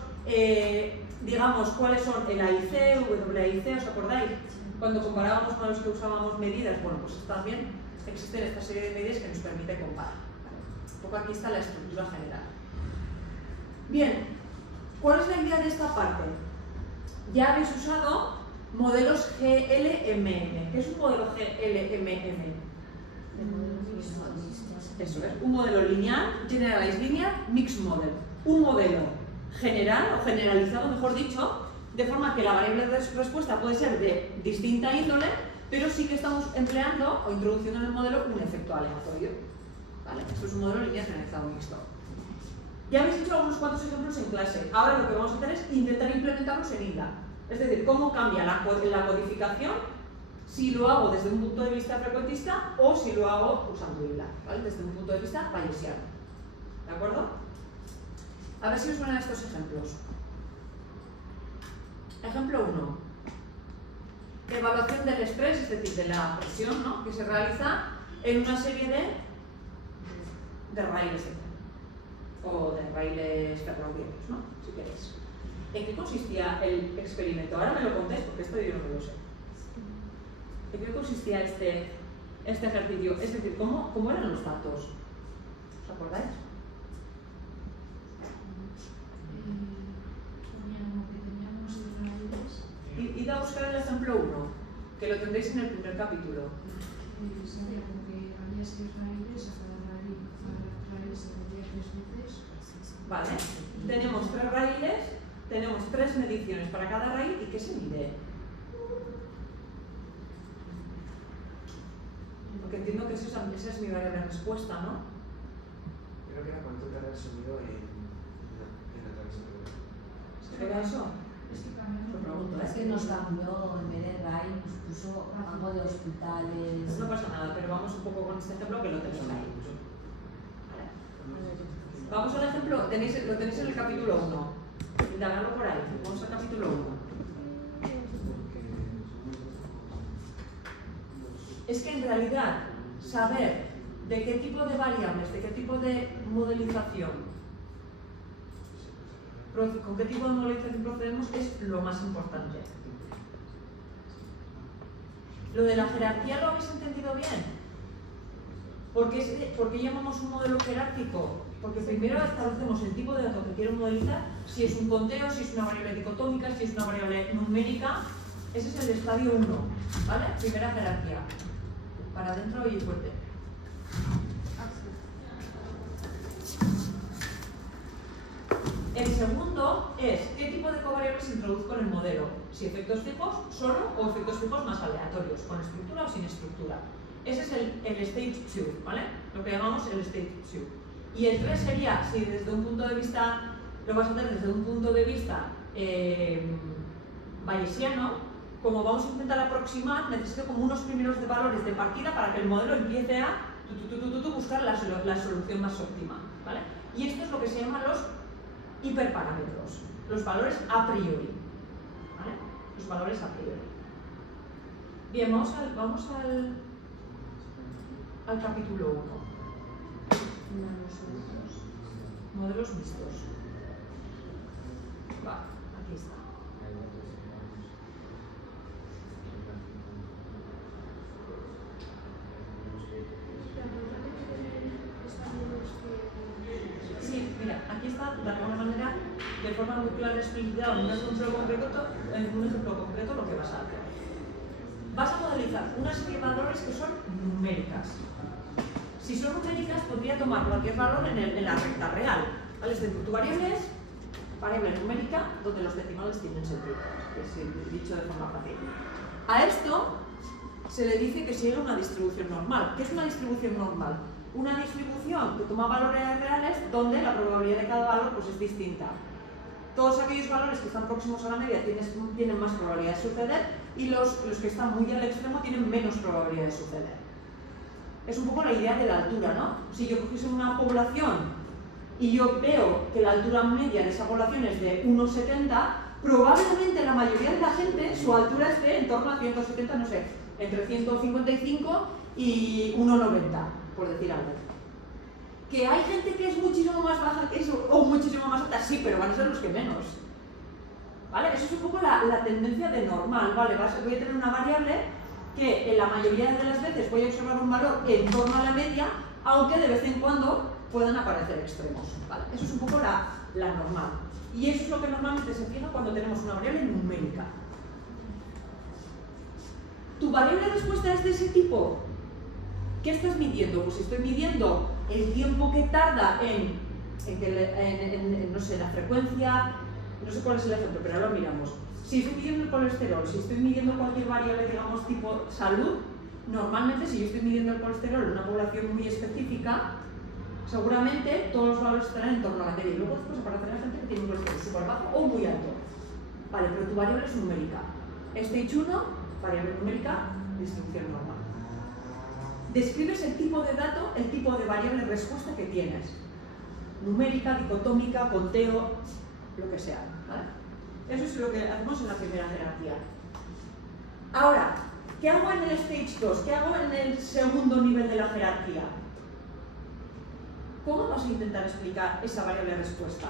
digamos cuáles son el AIC, WAIC, ¿os acordáis? Cuando comparábamos con los que usábamos medidas, bueno, pues también existen esta serie de medidas que nos permite comparar. Un poco aquí está la estructura general. Bien, ¿cuál es la idea de esta parte? Ya habéis usado modelos GLMM. ¿Qué es un modelo GLMM? Eso es, un modelo lineal, Generalized Linear Mixed Model. Un modelo general o generalizado, mejor dicho, de forma que la variable de respuesta puede ser de distinta índole, pero sí que estamos empleando o introduciendo en el modelo un efecto aleatorio. ¿Vale? Esto es un modelo lineal generalizado mixto. Ya habéis hecho algunos cuantos ejemplos en clase. Ahora lo que vamos a hacer es intentar implementarlos en ILA. Es decir, cómo cambia la codificación si lo hago desde un punto de vista frecuentista o si lo hago usando ILA, ¿vale? Desde un punto de vista bayesiano. ¿De acuerdo? A ver si os suenan estos ejemplos. Ejemplo 1. Evaluación del estrés, es decir, de la presión, ¿no?, que se realiza en una serie de raíles de tren o de raíles ferroviarios, ¿no?, si queréis. ¿En qué consistía el experimento? Ahora me lo contéis porque esto yo no lo sé. ¿En qué consistía este ejercicio? Es decir, ¿cómo eran los datos? ¿Os acordáis? Id a buscar el ejemplo 1, que lo tendréis en el primer capítulo. Vale, tenemos 3 raíles, tenemos 3 mediciones para cada raíl. ¿Y qué se mide? Porque entiendo que esa es mi variable de respuesta, ¿no? Creo que era cuánto tarda el sonido en atravesar. ¿Era eso? Lo pregunto, Es que nos cambió, en vez de RAI, nos puso algo de hospitales. No pasa nada, pero vamos un poco con este ejemplo que lo tenéis ahí. Vale. Vamos al ejemplo, lo tenéis en el capítulo 1. Indagarlo por ahí. Vamos al capítulo 1. Es que en realidad saber de qué tipo de variables, de qué tipo de modelización, con qué tipo de modelización procedemos es lo más importante. Lo de la jerarquía lo habéis entendido bien. ¿Por qué llamamos un modelo jerárquico? Porque primero establecemos el tipo de dato que quiero modelizar, si es un conteo, si es una variable dicotómica, si es una variable numérica. Ese es el estadio 1, ¿vale? Primera jerarquía. Para adentro y fuerte. El segundo es qué tipo de covariables introduzco en el modelo, si efectos fijos solo o efectos fijos más aleatorios, con estructura o sin estructura. Ese es el stage 2, ¿vale? Lo que llamamos el stage 2. Y el 3 sería, si desde un punto de vista, lo vas a hacer desde un punto de vista bayesiano, como vamos a intentar aproximar, necesito como unos primeros valores de partida para que el modelo empiece a buscar la solución más óptima, ¿vale? Y esto es lo que se llama los hiperparámetros, los valores a priori. ¿Vale? Los valores a priori. Bien, vamos al capítulo 1. Modelos mixtos. Vale, aquí está. Sí, mira, aquí está de alguna manera, de forma muy clara y explicada en un ejemplo concreto lo que vas a hacer. Vas a modelizar una serie de valores que son numéricas. Si son numéricas, podría tomar cualquier valor en la recta real. ¿Vale? Es decir, tu variable es variable numérica donde los decimales tienen sentido, es dicho de forma fácil. A esto se le dice que sigue una distribución normal. ¿Qué es una distribución normal? Una distribución que toma valores reales donde la probabilidad de cada valor pues, es distinta. Todos aquellos valores que están próximos a la media tienen más probabilidad de suceder y los que están muy al extremo tienen menos probabilidad de suceder. Es un poco la idea de la altura, ¿no? Si yo cogiese una población y yo veo que la altura media de esa población es de 1,70, probablemente la mayoría de la gente, su altura esté en torno a 170, no sé, entre 155 y 1,90, por decir algo. Que hay gente que es muchísimo más baja que eso, o muchísimo más alta, sí, pero van a ser los que menos. ¿Vale? Eso es un poco la tendencia de normal, ¿vale? Voy a tener una variable que en la mayoría de las veces voy a observar un valor en torno a la media, aunque de vez en cuando puedan aparecer extremos. ¿Vale? Eso es un poco la normal. Y eso es lo que normalmente se fija cuando tenemos una variable numérica. ¿Tu variable respuesta es de ese tipo? ¿Qué estás midiendo? Pues estoy midiendo el tiempo que tarda no sé, la frecuencia, no sé cuál es el ejemplo, pero ahora lo miramos. Si estoy midiendo el colesterol, si estoy midiendo cualquier variable, digamos, tipo salud, normalmente si yo estoy midiendo el colesterol en una población muy específica, seguramente todos los valores estarán en torno a la media. Y luego después aparecerá gente que tiene un colesterol súper bajo o muy alto. Vale, pero tu variable es numérica. Stage 1, variable numérica, distribución normal. Describes el tipo de dato, el tipo de variable respuesta que tienes. Numérica, dicotómica, conteo, lo que sea. ¿Vale? Eso es lo que hacemos en la primera jerarquía. Ahora, ¿qué hago en el stage 2? ¿Qué hago en el segundo nivel de la jerarquía? ¿Cómo vas a intentar explicar esa variable respuesta?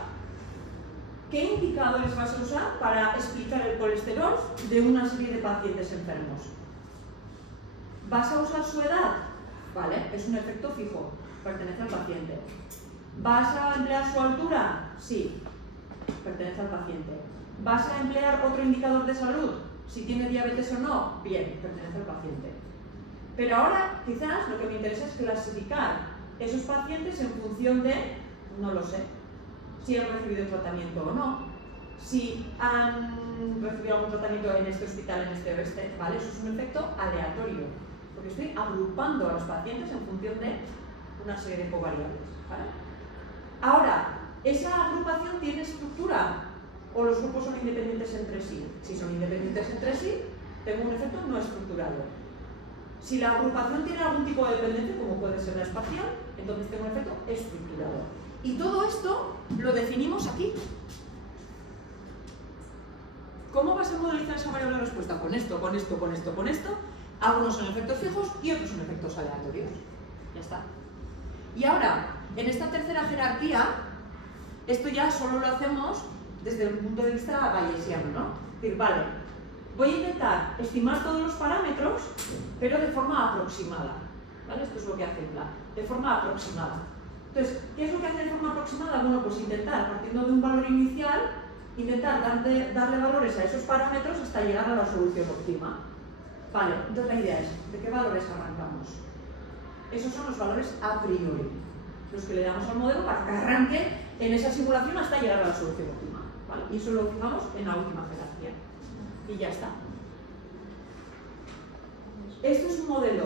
¿Qué indicadores vas a usar para explicar el colesterol de una serie de pacientes enfermos? ¿Vas a usar su edad? Vale, es un efecto fijo, pertenece al paciente. ¿Vas a emplear su altura? Sí, pertenece al paciente. ¿Vas a emplear otro indicador de salud? Si tiene diabetes o no, bien, pertenece al paciente. Pero ahora, quizás, lo que me interesa es clasificar esos pacientes en función de, no lo sé, si han recibido tratamiento o no, si han recibido algún tratamiento en este hospital, en este o este, ¿vale? Eso es un efecto aleatorio, porque estoy agrupando a los pacientes en función de una serie de covariables, ¿vale? Ahora, ¿esa agrupación tiene estructura? ¿O los grupos son independientes entre sí? Si son independientes entre sí, tengo un efecto no estructurado. Si la agrupación tiene algún tipo de dependencia, como puede ser la espacial, entonces tengo un efecto estructurado. Y todo esto lo definimos aquí. ¿Cómo vas a modelizar esa variable de respuesta? Con esto, con esto, con esto, con esto. Algunos son efectos fijos y otros son efectos aleatorios. Ya está. Y ahora, en esta tercera jerarquía, esto ya solo lo hacemos desde el punto de vista bayesiano, ¿no? Es decir, vale, voy a intentar estimar todos los parámetros, pero de forma aproximada. ¿Vale? Esto es lo que hace el plan, de forma aproximada. Entonces, ¿qué es lo que hace de forma aproximada? Bueno, pues intentar, partiendo de un valor inicial, intentar darle valores a esos parámetros hasta llegar a la solución óptima. Vale, entonces la idea es, ¿de qué valores arrancamos? Esos son los valores a priori, los que le damos al modelo para que arranque en esa simulación hasta llegar a la solución óptima. ¿Vale? Y eso lo fijamos en la última jerarquía. Y ya está. Esto es un modelo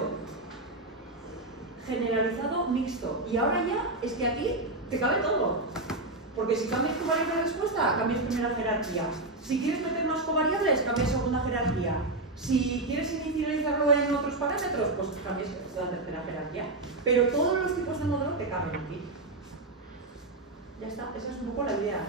generalizado mixto. Y ahora ya es que aquí te cabe todo. Porque si cambias tu variable de respuesta, cambias primera jerarquía. Si quieres meter más covariables, cambias segunda jerarquía. Si quieres inicializarlo en otros parámetros, pues cambias la tercera jerarquía. Pero todos los tipos de modelo te caben aquí. Ya está, esa es un poco la idea.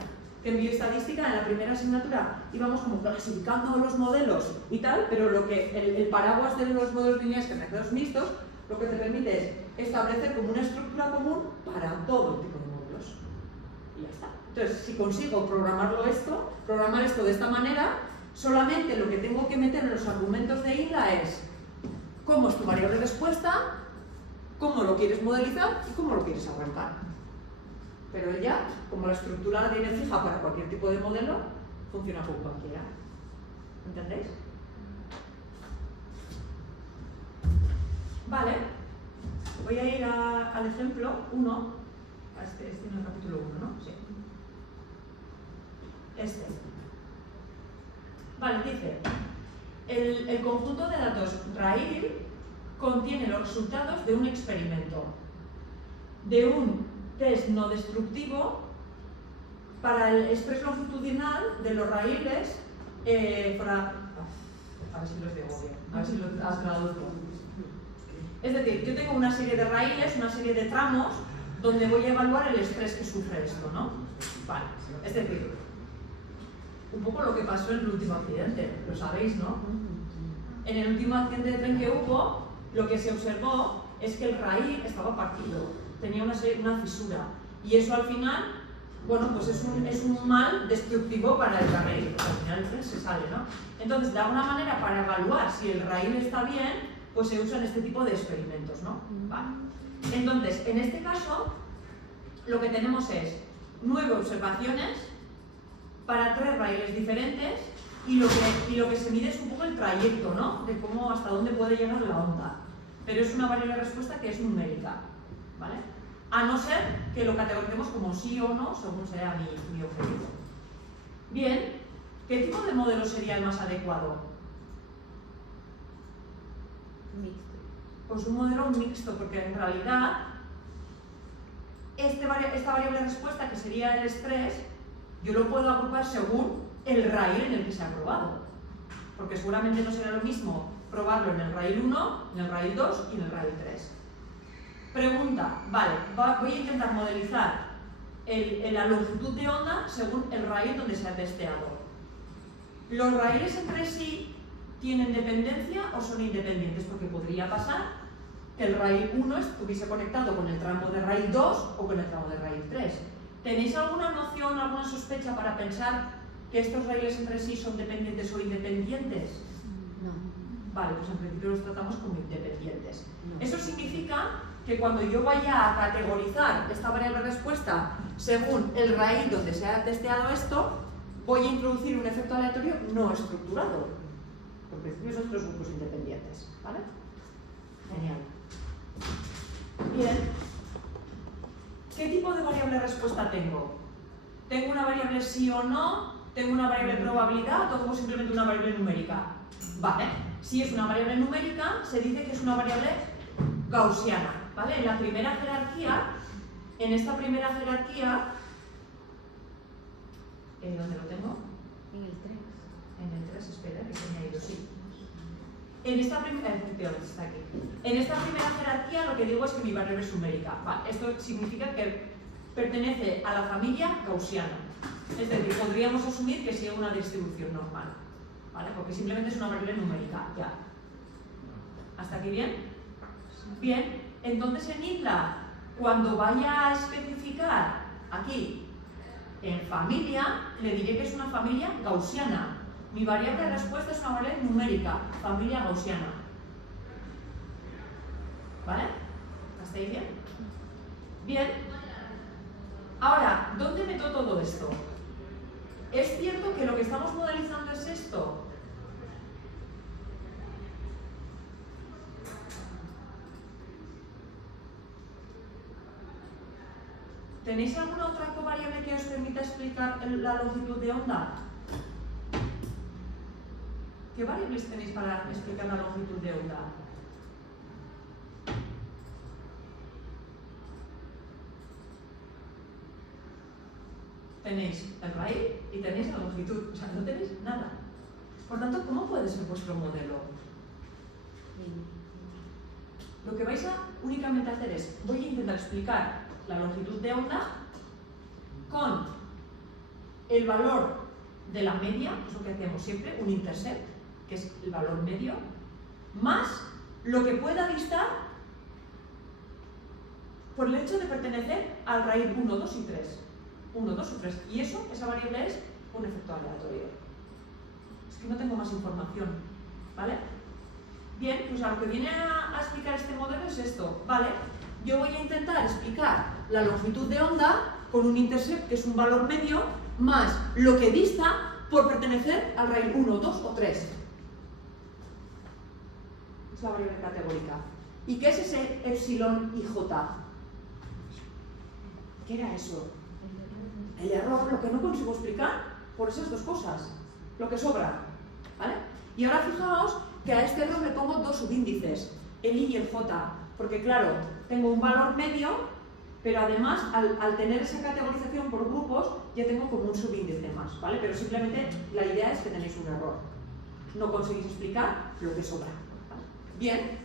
que en bioestadística en la primera asignatura íbamos como clasificando los modelos y tal, pero lo que el paraguas de los modelos lineales generalizados mixtos lo que te permite es establecer como una estructura común para todo tipo de modelos. Y ya está. Entonces, si consigo programar esto de esta manera, solamente lo que tengo que meter en los argumentos de INLA es cómo es tu variable respuesta, cómo lo quieres modelizar y cómo lo quieres arrancar. Pero ella, como la estructura la tiene fija para cualquier tipo de modelo, funciona con cualquiera. ¿Entendéis? Vale. Voy a ir al ejemplo 1. Este es el capítulo 1, ¿no? Sí. Vale, dice, el conjunto de datos RAIL contiene los resultados de un experimento, de un test no destructivo para el express longitudinal de los raíles a ver si los digo bien, a ver si los traduzco. Es decir, yo tengo una serie de raíles, una serie de tramos donde voy a evaluar el estrés que sufre esto, ¿no? Vale, es decir, un poco lo que pasó en el último accidente, lo sabéis, ¿no? En el último accidente de tren que hubo, lo que se observó es que el raíl estaba partido, tenía una fisura, y eso al final, bueno, pues es un mal destructivo para el carril, porque al final el tren se sale, ¿no? Entonces, de alguna manera, para evaluar si el raíl está bien, pues se usan este tipo de experimentos, ¿no? Vale. Entonces, en este caso, lo que tenemos es 9 observaciones para 3 raíles diferentes y lo que se mide es un poco el trayecto, ¿no? De cómo, hasta dónde puede llegar la onda. Pero es una variable de respuesta que es numérica, ¿vale? A no ser que lo categoricemos como sí o no, según sea mi objetivo. Bien, ¿qué tipo de modelo sería el más adecuado? Mixto. Pues un modelo mixto, porque en realidad esta variable de respuesta, que sería el estrés, yo lo puedo agrupar según el raíl en el que se ha probado. Porque seguramente no será lo mismo probarlo en el raíl 1, en el raíl 2 y en el raíl 3. Pregunta, vale, voy a intentar modelizar la longitud de onda según el raíl donde se ha testeado. ¿Los raíles entre sí tienen dependencia o son independientes? Porque podría pasar que el raíl 1 estuviese conectado con el tramo de raíl 2 o con el tramo de raíl 3. ¿Tenéis alguna noción, alguna sospecha para pensar que estos raíles entre sí son dependientes o independientes? No. Vale, pues en principio los tratamos como independientes. No. Eso significa que cuando yo vaya a categorizar esta variable de respuesta según el raíl donde se ha testeado esto, voy a introducir un efecto aleatorio no estructurado. En principio son 3 grupos independientes, ¿vale? Genial. Bien. ¿Qué tipo de variable de respuesta tengo? ¿Tengo una variable sí o no? ¿Tengo una variable probabilidad o tengo simplemente una variable numérica? Vale. Si es una variable numérica, se dice que es una variable gaussiana, ¿vale? En la primera jerarquía, en esta primera jerarquía, ¿dónde lo tengo? En el 3. En el 3, espera, que se me ha ido, sí. En esta primera jerarquía lo que digo es que mi variable es numérica. Vale, esto significa que pertenece a la familia gaussiana. Es decir, podríamos asumir que sea una distribución normal, ¿vale? Porque simplemente es una variable numérica, ya. ¿Hasta aquí bien? Bien, entonces en INLA, cuando vaya a especificar aquí en familia, le diré que es una familia gaussiana. Mi variable de respuesta es una variable numérica, familia gaussiana. ¿Vale? ¿Hasta ahí bien? Bien. Ahora, ¿dónde meto todo esto? ¿Es cierto que lo que estamos modelizando es esto? ¿Tenéis alguna otra covariable que os permita explicar la longitud de onda? ¿Qué variables tenéis para explicar la longitud de onda? Tenéis el raíl y tenéis la longitud, o sea, no tenéis nada. Por tanto, ¿cómo puede ser vuestro modelo? Lo que vais a únicamente hacer es, voy a intentar explicar la longitud de onda con el valor de la media, que es lo que hacemos siempre, un intercept, que es el valor medio, más lo que pueda distar por el hecho de pertenecer al raíz 1, 2 y 3. 1, 2 y 3. Y eso, esa variable es un efecto aleatorio. Es que no tengo más información, ¿vale? Bien, pues lo que viene a explicar este modelo es esto, ¿vale? Yo voy a intentar explicar la longitud de onda con un intercept, que es un valor medio, más lo que dista por pertenecer al raíz 1, 2 o 3. Es la variable categórica. ¿Y qué es ese epsilon y j? ¿Qué era eso? El error, lo que no consigo explicar por esas dos cosas, lo que sobra, ¿vale? Y ahora fijaos que a este error le pongo dos subíndices, el i y el j, porque claro, tengo un valor medio, pero además al tener esa categorización por grupos ya tengo como un subíndice más, ¿vale? Pero simplemente la idea es que tenéis un error, no conseguís explicar lo que sobra, ¿vale? Bien,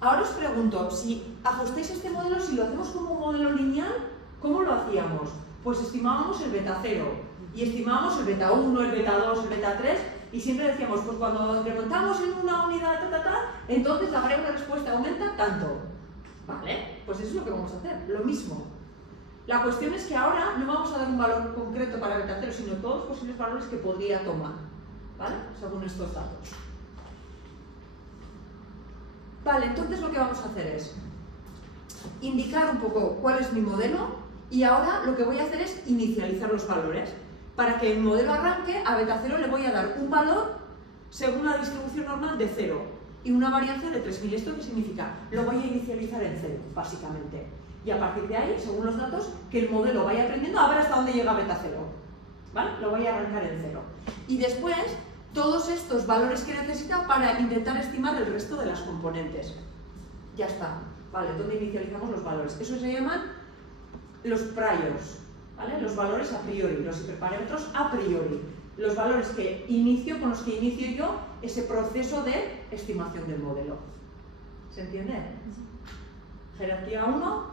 ahora os pregunto, si ajustáis este modelo, si lo hacemos como un modelo lineal, ¿cómo lo hacíamos? Pues estimábamos el beta 0 y estimábamos el beta 1, el beta 2, el beta 3 y siempre decíamos, pues cuando incrementamos en una unidad, entonces la variable de respuesta aumenta tanto. ¿Vale? Pues eso es lo que vamos a hacer, lo mismo. La cuestión es que ahora no vamos a dar un valor concreto para beta 0, sino todos los posibles valores que podría tomar, ¿vale? Según estos datos. Vale, entonces lo que vamos a hacer es indicar un poco cuál es mi modelo y ahora lo que voy a hacer es inicializar los valores. Para que el modelo arranque, a beta 0 le voy a dar un valor según la distribución normal de 0 y una varianza de 3000. ¿Esto qué significa? Lo voy a inicializar en 0, básicamente. Y a partir de ahí, según los datos, que el modelo vaya aprendiendo a ver hasta dónde llega beta 0. ¿Vale? Lo voy a arrancar en 0. Y después, todos estos valores que necesita para intentar estimar el resto de las componentes. Ya está. ¿Vale? Donde inicializamos los valores. Eso se llaman los priors. ¿Vale? Los valores a priori, los hiperparámetros a priori. Los valores que inicio, con los que inicio yo ese proceso de estimación del modelo. ¿Se entiende? Jerarquía 1,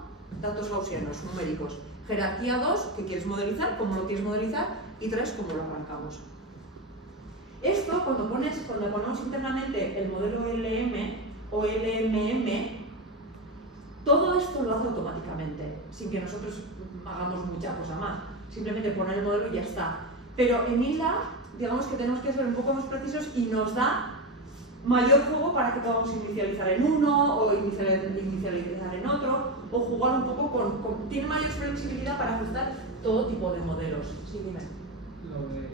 datos gaussianos, numéricos. Jerarquía 2, que quieres modelizar, cómo lo quieres modelizar. Y 3, cómo lo arrancamos. Esto, cuando ponemos internamente el modelo LM o LMM, todo esto lo hace automáticamente, sin que nosotros hagamos mucha cosa más. Simplemente poner el modelo y ya está. Pero en ILA, digamos que tenemos que ser un poco más precisos y nos da mayor juego para que podamos inicializar en uno o inicializar en otro o jugar un poco tiene mayor flexibilidad para ajustar todo tipo de modelos. Sí, dime. Lo de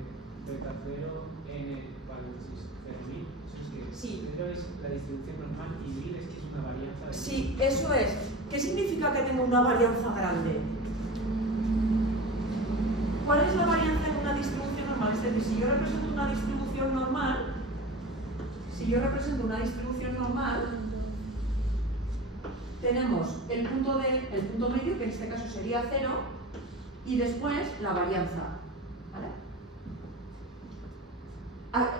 beta 0, n, paréntesis, 0.000, es que sí. 0 es la distribución normal y 1000 es que es una varianza de... Sí, eso es. ¿Qué significa que tengo una varianza grande? ¿Cuál es la varianza en una distribución normal? Es decir, si yo represento una distribución normal, tenemos el punto medio, que en este caso sería 0, y después la varianza. ¿Vale?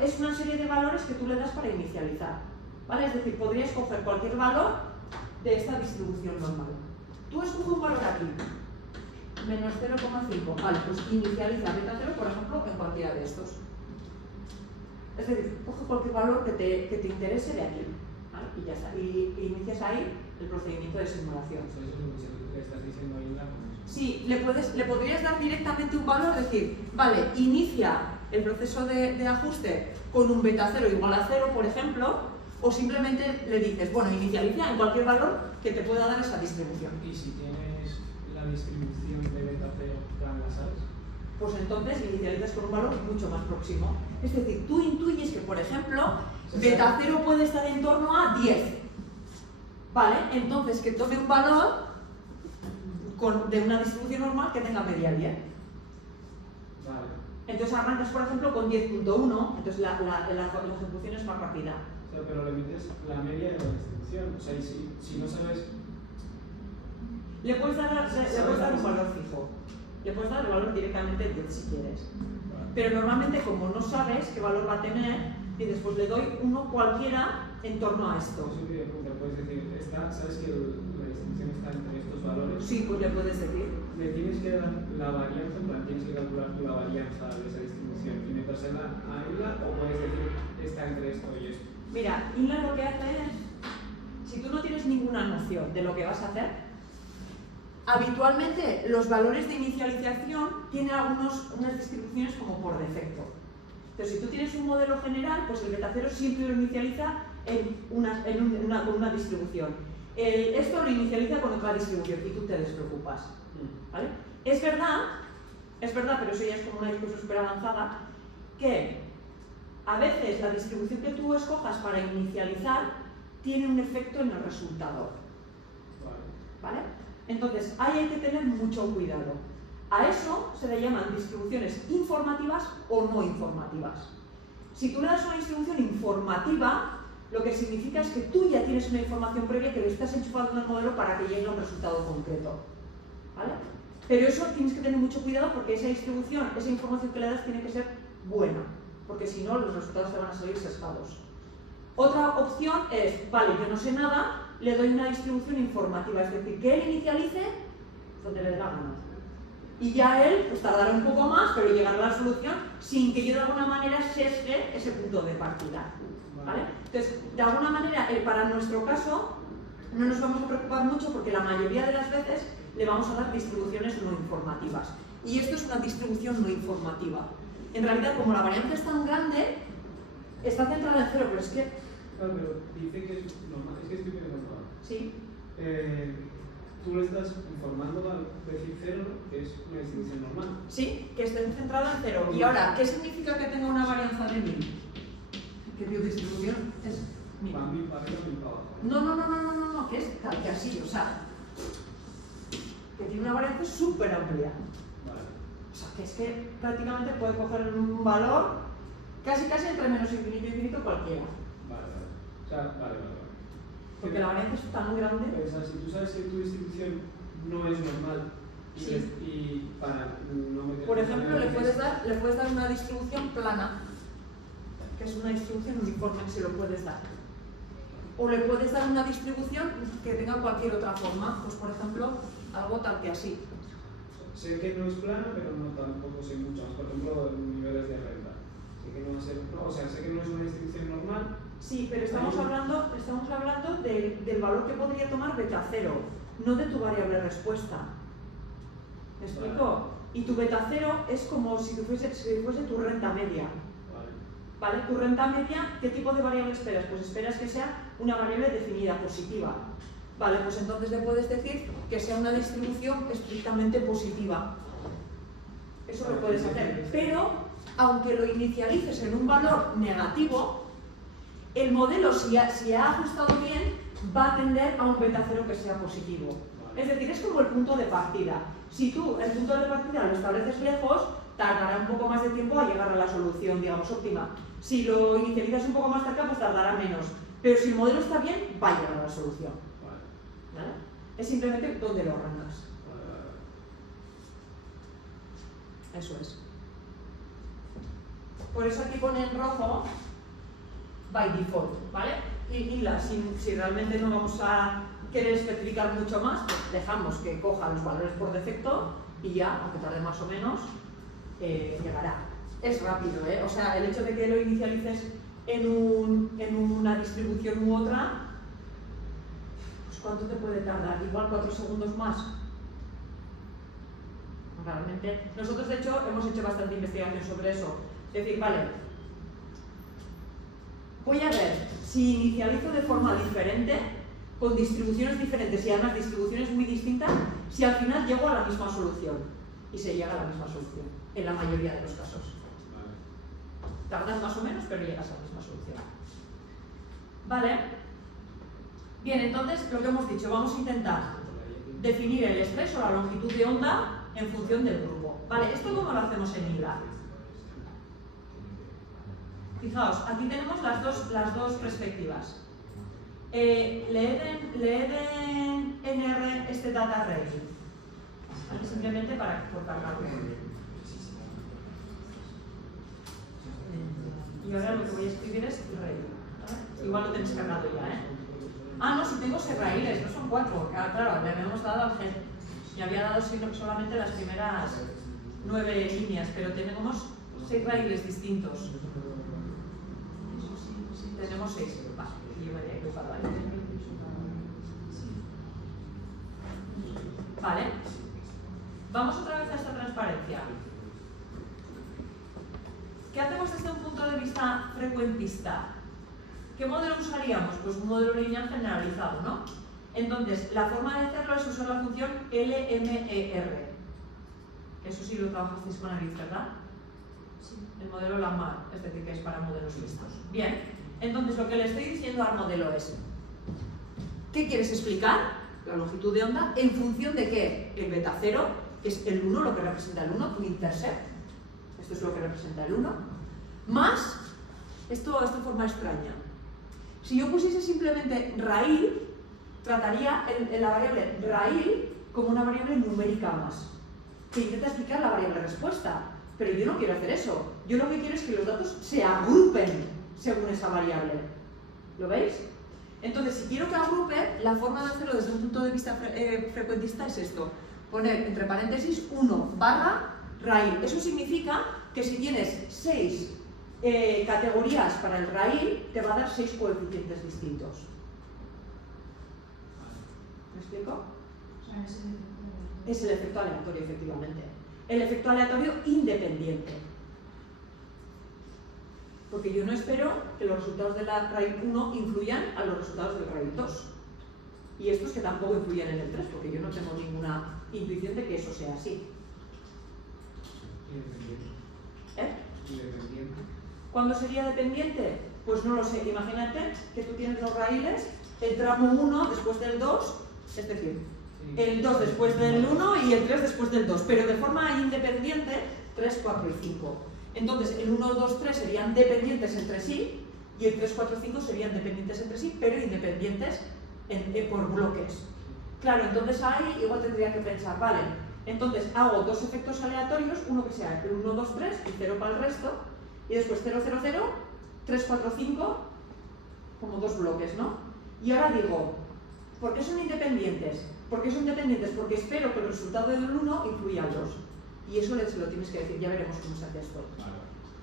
Es una serie de valores que tú le das para inicializar. ¿Vale? Es decir, podrías coger cualquier valor de esta distribución normal. Tú escoges un valor aquí. Menos 0,5. Vale, pues inicializa beta 0, por ejemplo, en cualquiera de estos. Es decir, coge cualquier valor que te interese de aquí. ¿Vale? Y ya está. Y inicias ahí el procedimiento de simulación. Eso es lo que estás diciendo ahí en la comisión. Sí, le podrías dar directamente un valor, decir, vale, inicia el proceso de ajuste con un beta 0 igual a 0, por ejemplo, o simplemente le dices, bueno, inicializa en cualquier valor que te pueda dar esa distribución. Y si tienes la distribución de beta 0, ¿la sabes? Pues entonces inicializas con un valor mucho más próximo. Es decir, tú intuyes que, por ejemplo, beta 0 puede estar en torno a 10. ¿Vale? Entonces que tome un valor de una distribución normal que tenga media 10. Vale. Entonces arrancas, por ejemplo, con 10.1, entonces la ejecución es más rápida. O sea, pero le metes la media de la distribución. O sea, y si no sabes... Le puedes dar un valor fijo. Le puedes dar el valor directamente 10 si quieres. Vale. Pero normalmente, como no sabes qué valor va a tener, y después le doy uno cualquiera en torno a esto. Eso te puedes decir, sabes que el distribución está entre estos valores, Sí, pues le puedes decir. le tienes que dar la varianza, en plan, tienes que calcular tú la varianza de esa distribución y metérsela a ella, o puedes decir está entre esto y esto. Mira, Inla lo que hace es, si tú no tienes ninguna noción de lo que vas a hacer, habitualmente los valores de inicialización tienen unas distribuciones como por defecto. Entonces, si tú tienes un modelo general, pues el beta 0 siempre lo inicializa con una distribución. Esto lo inicializa con otra distribución y tú te despreocupas. ¿Vale? Es verdad, pero eso ya es como una discusión súper avanzada, que a veces la distribución que tú escojas para inicializar tiene un efecto en el resultado. ¿Vale? Entonces, ahí hay que tener mucho cuidado. A eso se le llaman distribuciones informativas o no informativas. Si tú le das una distribución informativa, lo que significa es que tú ya tienes una información previa que lo estás enchufando en el modelo para que llegue a un resultado concreto. ¿Vale? Pero eso tienes que tener mucho cuidado porque esa distribución, esa información que le das tiene que ser buena, porque si no los resultados te van a salir sesgados. Otra opción es, vale, yo no sé nada, le doy una distribución informativa, es decir, que él inicialice donde le dé la gana. Y ya él pues, tardará un poco más, pero llegará a la solución sin que yo de alguna manera sesgue ese punto de partida. ¿Vale? Entonces, de alguna manera, para nuestro caso, no nos vamos a preocupar mucho porque la mayoría de las veces le vamos a dar distribuciones no informativas. Y esto es una distribución no informativa. En realidad, como la varianza es tan grande, está centrada en cero, pero es que... Claro, pero dice que es normal, es que estoy pensando ahora. Sí. Tú le estás informando al decir cero, que es una distribución normal. Sí, que esté centrada en cero. Y ahora, ¿qué significa que tenga una varianza de 1000? Que tu distribución es 1000. Va 1000 para arriba, 1000 para abajo. No, que es tal que así, o sea, que tiene una varianza súper amplia. Vale. O sea, que es que prácticamente puede coger un valor casi entre menos infinito y infinito cualquiera. Vale. O sea, vale. Porque la varianza es tan grande. O sea, si tú sabes que tu distribución no es normal y, Sí. y para no meter... Por ejemplo, le puedes dar una distribución plana, que es una distribución uniforme, si lo puedes dar. O le puedes dar una distribución que tenga cualquier otra forma, pues por ejemplo, algo tal que así. Sé que no es plana, pero no tampoco sé mucho más. Por ejemplo, niveles de renta. Sé que no va a ser... No, o sea, sé que no es una distribución normal. Sí, pero estamos hablando del valor que podría tomar beta 0, no de tu variable respuesta. ¿Me explico? Y tu beta 0 es como si fuese tu renta media. ¿Vale? Tu renta media, ¿qué tipo de variable esperas? Pues esperas que sea una variable definida, positiva. Vale, pues entonces le puedes decir que sea una distribución estrictamente positiva. Eso lo puedes hacer. Pero, aunque lo inicialices en un valor negativo, el modelo, si ha ajustado bien, va a tender a un beta 0 que sea positivo. Es decir, es como el punto de partida. Si tú el punto de partida lo estableces lejos, tardará un poco más de tiempo a llegar a la solución, digamos, óptima. Si lo inicializas un poco más cerca, pues tardará menos. Pero si el modelo está bien, va a llegar a la solución. ¿Vale? Es simplemente dónde lo arrancas. Eso es. Por eso aquí pone en rojo by default, ¿vale? Y si realmente no vamos a querer especificar mucho más, pues dejamos que coja los valores por defecto y ya, aunque tarde más o menos, llegará. Es rápido, ¿eh? O sea, el hecho de que lo inicialices en una distribución u otra, pues ¿cuánto te puede tardar? Igual 4 segundos más. Realmente, nosotros de hecho hemos hecho bastante investigación sobre eso. Es decir, vale, voy a ver si inicializo de forma diferente, con distribuciones diferentes y además distribuciones muy distintas, si al final llego a la misma solución. Y se llega a la misma solución, en la mayoría de los casos. Tardas más o menos, pero llegas a la misma solución. Vale. Bien, entonces lo que hemos dicho, vamos a intentar definir el estrés o la longitud de onda en función del grupo. Vale, ¿esto cómo lo hacemos en ILA? Fijaos, aquí tenemos las dos perspectivas. Leed en NR este data ready. ¿Vale? Simplemente por cargarlo. Y ahora lo que voy a escribir es ready. ¿Vale? Igual lo tenéis cargado ya, ¿eh? Ah, no, si tengo 6 raíles, no son 4. Claro, le habíamos dado al gen. Y había dado solamente las primeras 9 líneas, pero tenemos 6 raíles distintos. Tenemos 6. Vale, yo me he equivocado ahí. Vale. Vamos otra vez a esta transparencia. ¿Qué hacemos desde un punto de vista frecuentista? ¿Qué modelo usaríamos? Pues un modelo lineal generalizado, ¿no? Entonces, la forma de hacerlo es usar la función LMER. Eso sí lo trabajasteis con Ariz, ¿verdad? Sí. El modelo Lamar, es decir, que es para modelos listos. Bien, entonces lo que le estoy diciendo al modelo es: ¿qué quieres explicar? La longitud de onda, ¿en función de qué? El beta 0, que es el 1, lo que representa el 1, tu intercept. Esto es lo que representa el 1. Más, esta forma extraña. Si yo pusiese simplemente raíz, trataría la variable raíz como una variable numérica más, que intenta explicar la variable respuesta. Pero yo no quiero hacer eso. Yo lo que quiero es que los datos se agrupen según esa variable. ¿Lo veis? Entonces, si quiero que agrupe, la forma de hacerlo desde un punto de vista frecuentista es esto. Poner entre paréntesis 1 barra raíz. Eso significa que si tienes 6 categorías para el raíz, te va a dar 6 coeficientes distintos. ¿Me explico? Es el efecto aleatorio, efectivamente. El efecto aleatorio independiente. Porque yo no espero que los resultados de la raíz 1 influyan a los resultados del raíz 2. Y estos que tampoco influyen en el 3, porque yo no tengo ninguna intuición de que eso sea así. Independiente. ¿Cuándo sería dependiente? Pues no lo sé. Imagínate que tú tienes los raíles, el tramo 1 después del 2, es decir, el 2 después del 1 y el 3 después del 2, pero de forma independiente 3, 4 y 5. Entonces el 1, 2, 3 serían dependientes entre sí y el 3, 4, 5 serían dependientes entre sí, pero independientes por bloques. Claro, entonces ahí igual tendría que pensar, vale, entonces hago 2 efectos aleatorios, uno que sea el 1, 2, 3 y 0 para el resto, y después 0, 0, 0, 3, 4, 5, como 2 bloques, ¿no? Y ahora digo, ¿por qué son independientes? ¿Por qué son dependientes? Porque espero que el resultado del 1 influya al 2. Y eso se lo tienes que decir, ya veremos cómo se hace esto.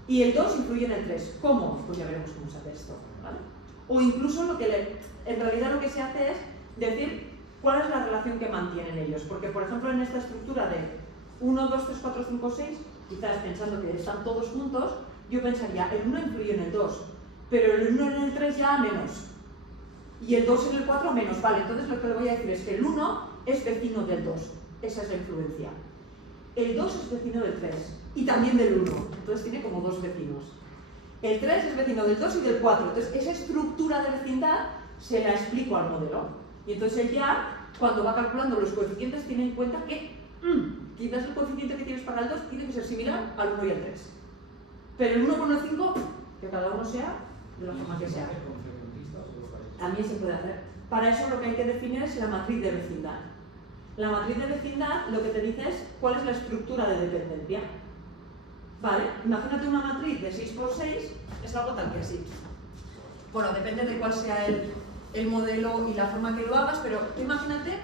Y el 2 influye en el 3. ¿Cómo? Pues ya veremos cómo se hace esto, ¿vale? O incluso en realidad lo que se hace es decir cuál es la relación que mantienen ellos. Porque, por ejemplo, en esta estructura de 1, 2, 3, 4, 5, 6, quizás pensando que están todos juntos, yo pensaría, el 1 influye en el 2, pero el 1 en el 3 ya menos. Y el 2 en el 4 menos. Vale, entonces lo que le voy a decir es que el 1 es vecino del 2. Esa es la influencia. El 2 es vecino del 3 y también del 1. Entonces tiene como 2 vecinos. El 3 es vecino del 2 y del 4. Entonces esa estructura de vecindad se la explico al modelo. Y entonces él ya, cuando va calculando los coeficientes, tiene en cuenta que quizás el coeficiente que tienes para el 2 tiene que ser similar al 1 y al 3. Pero el 1 con el 5, que cada uno sea de la forma que sea. También se puede hacer. Para eso lo que hay que definir es la matriz de vecindad. La matriz de vecindad lo que te dice es cuál es la estructura de dependencia. ¿Vale? Imagínate una matriz de 6 por 6, es algo tal que así. Bueno, depende de cuál sea el modelo y la forma que lo hagas, pero imagínate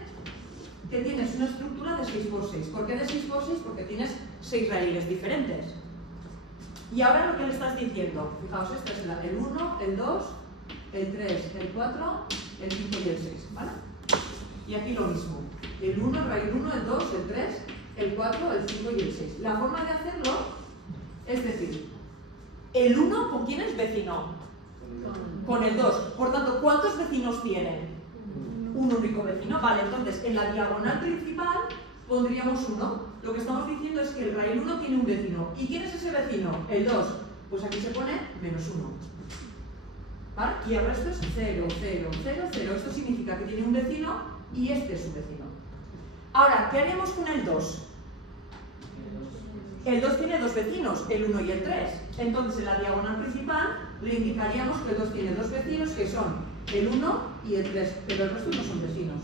que tienes una estructura de 6 por 6. ¿Por qué de 6 por 6? Porque tienes 6 raíles diferentes. Y ahora lo que le estás diciendo, fijaos, este es el 1, el 2, el 3, el 4, el 5 y el 6, ¿vale? Y aquí lo mismo. El 1, el raíz 1, el 2, el 3, el 4, el 5 y el 6. La forma de hacerlo es decir, el 1 ¿con quién es vecino? Con el 2. Por tanto, ¿cuántos vecinos tienen? Un único vecino. Vale, entonces en la diagonal principal pondríamos 1. Lo que estamos diciendo es que el raíz 1 tiene un vecino. ¿Y quién es ese vecino? El 2. Pues aquí se pone menos 1. ¿Vale? Y el resto es 0, 0, 0, 0. Esto significa que tiene un vecino y este es su vecino. Ahora, ¿qué haremos con el 2? El 2 tiene 2 vecinos, el 1 y el 3. Entonces, en la diagonal principal le indicaríamos que el 2 tiene 2 vecinos, que son el 1 y el 3, pero el resto no son vecinos.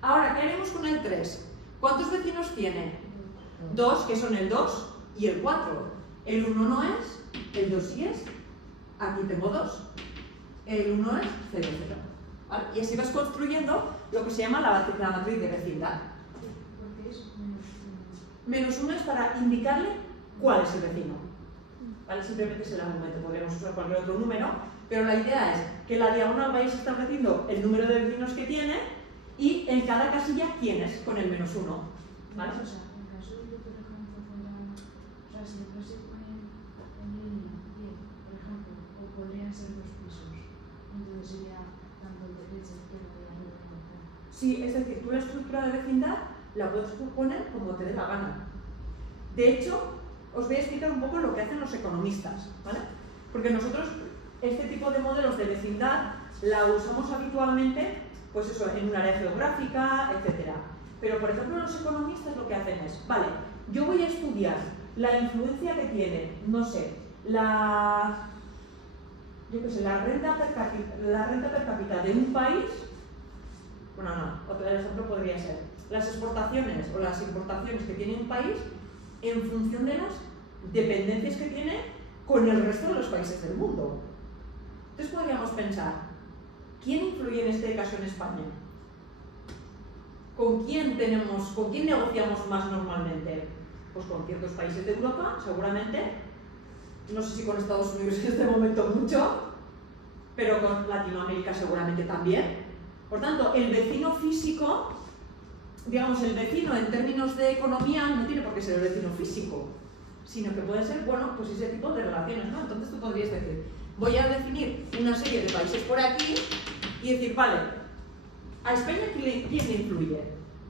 Ahora, ¿qué haremos con el 3? ¿Cuántos vecinos tiene? 2, que son el 2 y el 4. El 1 no es, el 2 sí es. Aquí tengo 2. el 1 es 0, 0. ¿Vale? Y así vas construyendo lo que se llama la matriz de vecindad. Porque es Menos 1 es para indicarle cuál es el vecino. ¿Vale? Simplemente es el argumento, podríamos usar cualquier otro número, pero la idea es que la diagonal vais estableciendo el número de vecinos que tiene y en cada casilla quién es con el menos 1. ¿Vale? O sea, en caso de que, por ejemplo, fuera. O sea, si después se ponen en línea 10, por ejemplo, o podrían ser 2 pisos, entonces sería tanto derecha, izquierda y arriba y abajo. Sí, es decir, tú la estructura de vecindad la puedes poner como te dé la gana. De hecho, os voy a explicar un poco lo que hacen los economistas, ¿vale? Porque nosotros este tipo de modelos de vecindad la usamos habitualmente, pues eso, en un área geográfica, etc. Pero, por ejemplo, los economistas lo que hacen es, vale, yo voy a estudiar la influencia que tiene, no sé, la renta per cápita de un país. Bueno, no, otro ejemplo podría ser las exportaciones o las importaciones que tiene un país en función de las dependencias que tiene con el resto de los países del mundo. Entonces podríamos pensar, ¿quién influye en este caso en España? ¿Con quién negociamos más normalmente? Pues con ciertos países de Europa, seguramente. No sé si con Estados Unidos en este momento mucho, pero con Latinoamérica seguramente también. Por tanto, el vecino físico, digamos, el vecino en términos de economía no tiene por qué ser el vecino físico, sino que puede ser, bueno, pues ese tipo de relaciones, ¿no? Entonces tú podrías decir, voy a definir una serie de países por aquí y decir, vale, ¿a España quién le influye?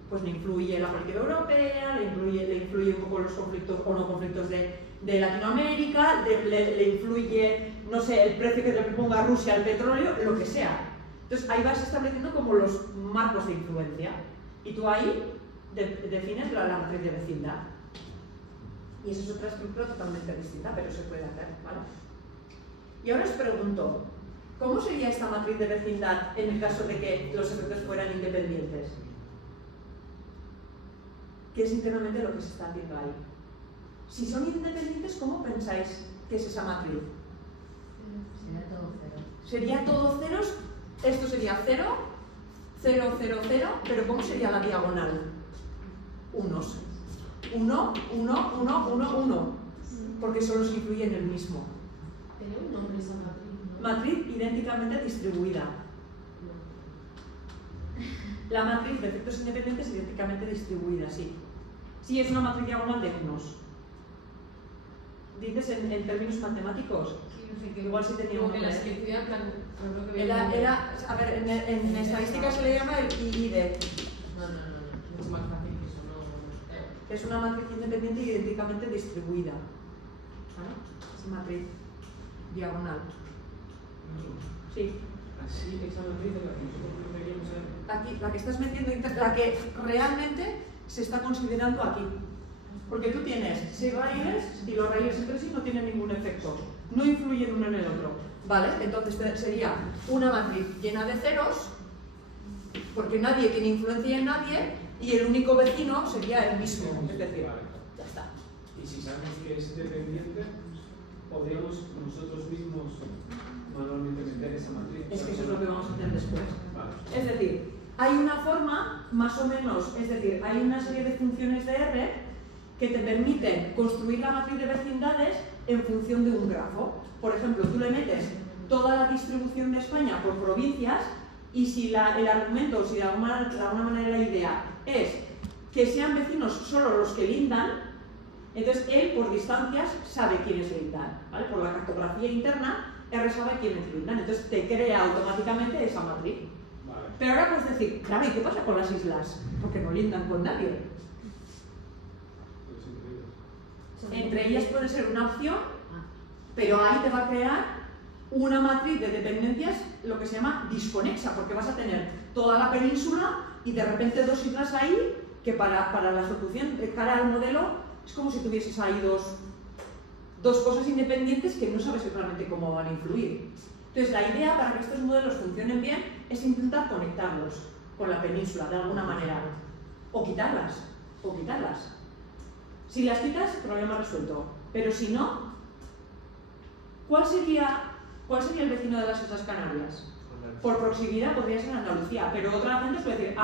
Pues le influye la política europea, le influye un poco los conflictos o no conflictos de Latinoamérica, le influye, no sé, el precio que le ponga Rusia al petróleo, lo que sea. Entonces ahí vas estableciendo como los marcos de influencia y tú ahí defines la matriz de vecindad. Y esa es otra estructura totalmente distinta, pero se puede hacer, ¿vale? Y ahora os pregunto, ¿cómo sería esta matriz de vecindad en el caso de que los efectos fueran independientes? ¿Qué es internamente lo que se está haciendo ahí? Si son independientes, ¿cómo pensáis que es esa matriz? Será todo 0. ¿Sería todo ceros? Esto sería 0, 0, 0, 0, pero ¿cómo sería la diagonal? Unos. 1, 1, 1, 1, 1, porque solo se incluye en el mismo. ¿Tiene un nombre esa matriz? Matriz idénticamente distribuida. La matriz de efectos independientes idénticamente distribuida, sí. Sí, es una matriz diagonal de unos. ¿Dices en términos matemáticos? Sí, no sé qué. Igual sí tenía Como un que la nombre. escritura, en plan, por lo que veo. A ver, en estadística se le llama el IID. No, mucho más fácil que eso, no. Es una matriz independiente y idénticamente distribuida. ¿Vale? Es matriz diagonal. Sí. Así, esa matriz es la que nosotros deberíamos ser. Aquí, la que estás metiendo, la que realmente se está considerando aquí. Porque tú tienes 6 raíles y los raíles entre sí no tienen ningún efecto. No influyen uno en el otro. ¿Vale? Entonces sería una matriz llena de ceros, porque nadie tiene influencia en nadie, y el único vecino sería el mismo. Es decir, ya está. Y si sabemos que es dependiente, podríamos nosotros mismos manualmente meter esa matriz. Es que eso es lo que vamos a hacer después. Vale. Es decir, hay una forma, más o menos, es decir, hay una serie de funciones de R que te permiten construir la matriz de vecindades en función de un grafo. Por ejemplo, tú le metes toda la distribución de España por provincias y si el argumento, o si de alguna manera la idea es que sean vecinos solo los que lindan, entonces él por distancias sabe quiénes lindan, ¿vale? Por la cartografía interna, R sabe quiénes lindan, entonces te crea automáticamente esa matriz. Vale. Pero ahora puedes decir, claro, ¿y qué pasa con las islas? Porque no lindan con nadie. Pues increíble. Entre ellas puede ser una opción, pero ahí te va a crear una matriz de dependencias, lo que se llama disconexa, porque vas a tener toda la península y de repente 2 islas ahí, que para la ejecución, de cara al modelo, es como si tuvieses ahí dos cosas independientes que no sabes realmente cómo van a influir. Entonces la idea para que estos modelos funcionen bien es intentar conectarlos con la península de alguna manera, o quitarlas. Si las quitas, problema resuelto. Pero si no, ¿cuál sería ¿cuál sería el vecino de las Islas Canarias? Por proximidad podría ser Andalucía, pero otra gente suele decir,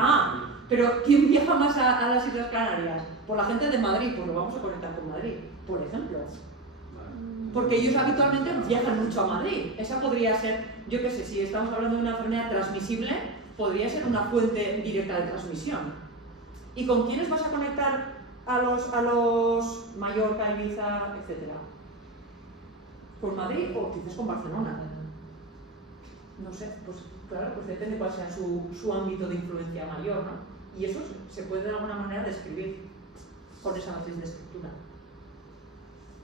pero ¿quién viaja más a las Islas Canarias? Por la gente de Madrid, pues lo vamos a conectar con Madrid, por ejemplo. Porque ellos habitualmente viajan mucho a Madrid. Esa podría ser, yo qué sé, si estamos hablando de una enfermedad transmisible, podría ser una fuente directa de transmisión. ¿Y con quiénes vas a conectar a los Mallorca, Ibiza, etcétera? ¿Con Madrid o quizás con Barcelona? No sé, pues claro, pues depende cuál sea su ámbito de influencia mayor, ¿no? Y eso se puede de alguna manera describir con esa matriz de estructura.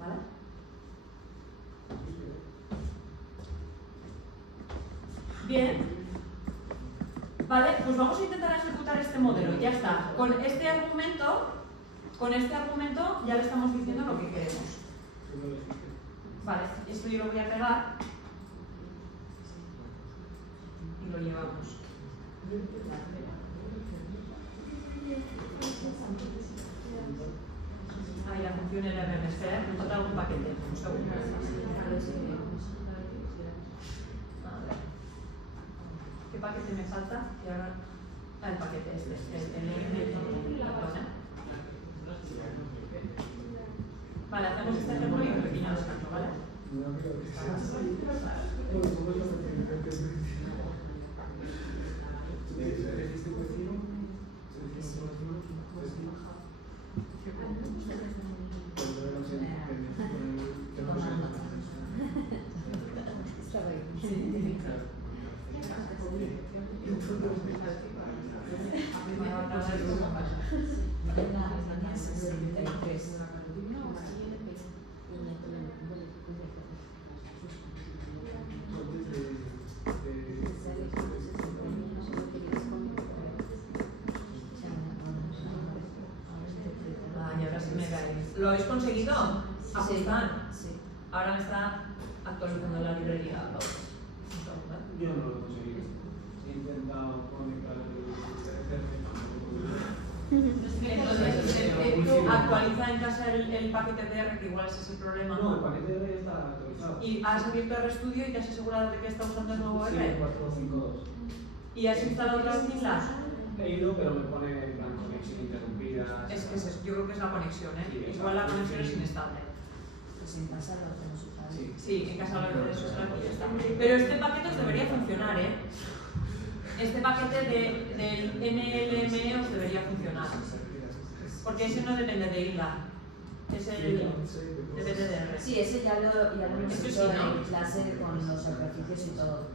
¿Vale? Bien. Vale, pues vamos a intentar ejecutar este modelo. Ya está. Con este argumento ya le estamos diciendo lo que queremos. Vale, esto yo lo voy a pegar y lo llevamos. Ahí la función LRM. Espera, me falta algún paquete. Un segundo. A ver. ¿Qué paquete me falta? Y ahora. El paquete este. Vale, hacemos este ejemplo y un pequeño descanso, ¿vale? Y ahora sí me cae. ¿Lo habéis conseguido? Ajustar. Sí. Ahora me está actualizando la librería. Yo no lo he conseguido. He intentado conectar Entonces, actualiza en casa el paquete DR, que igual ese es el problema. No, el paquete de está actualizado. ¿Y has abierto RStudio y te has asegurado de que está usando el nuevo Sí, R? 452. ¿Y has instalado otra vez Sinlab? He ido, pero me pone en plan conexión interrumpida. Es que yo creo que es la conexión, ¿eh? Sí, Igual la conexión es inestable. Pues en casa lo hacemos otra vez. Sí. Sí, en casa lo puedes usar y ya está. Pero este paquete os debería funcionar, ¿eh? Este paquete del NLME os debería funcionar. Porque ese no depende de ILA. Es depende de R. Sí, ese ya lo hemos Eso hecho sí, ¿no? en clase con los ejercicios y todo.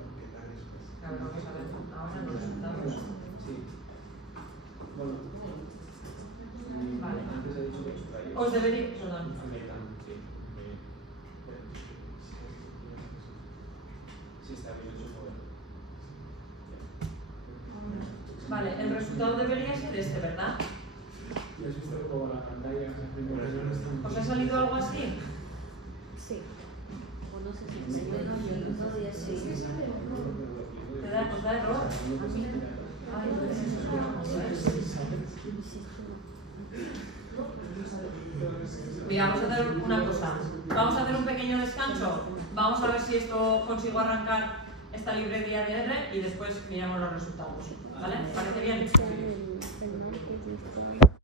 Claro, vamos a ver. Ahora los resultados. Sí. Bueno. Vale. Antes he dicho que extraía. Os debería. Perdón. Sí, está bien hecho por él. Vale, el resultado debería ser este, ¿verdad? ¿Y has visto como la pantalla? ¿Os ha salido algo así? Sí. O no sé si se puede Todo y así. ¿Te da, os da error? Ay, no sé. Mira, vamos a hacer una cosa. Vamos a hacer un pequeño descanso. Vamos a ver si esto consigo arrancar esta librería de R y después miramos los resultados. ¿Vale? ¿Parece bien? Está en el market, está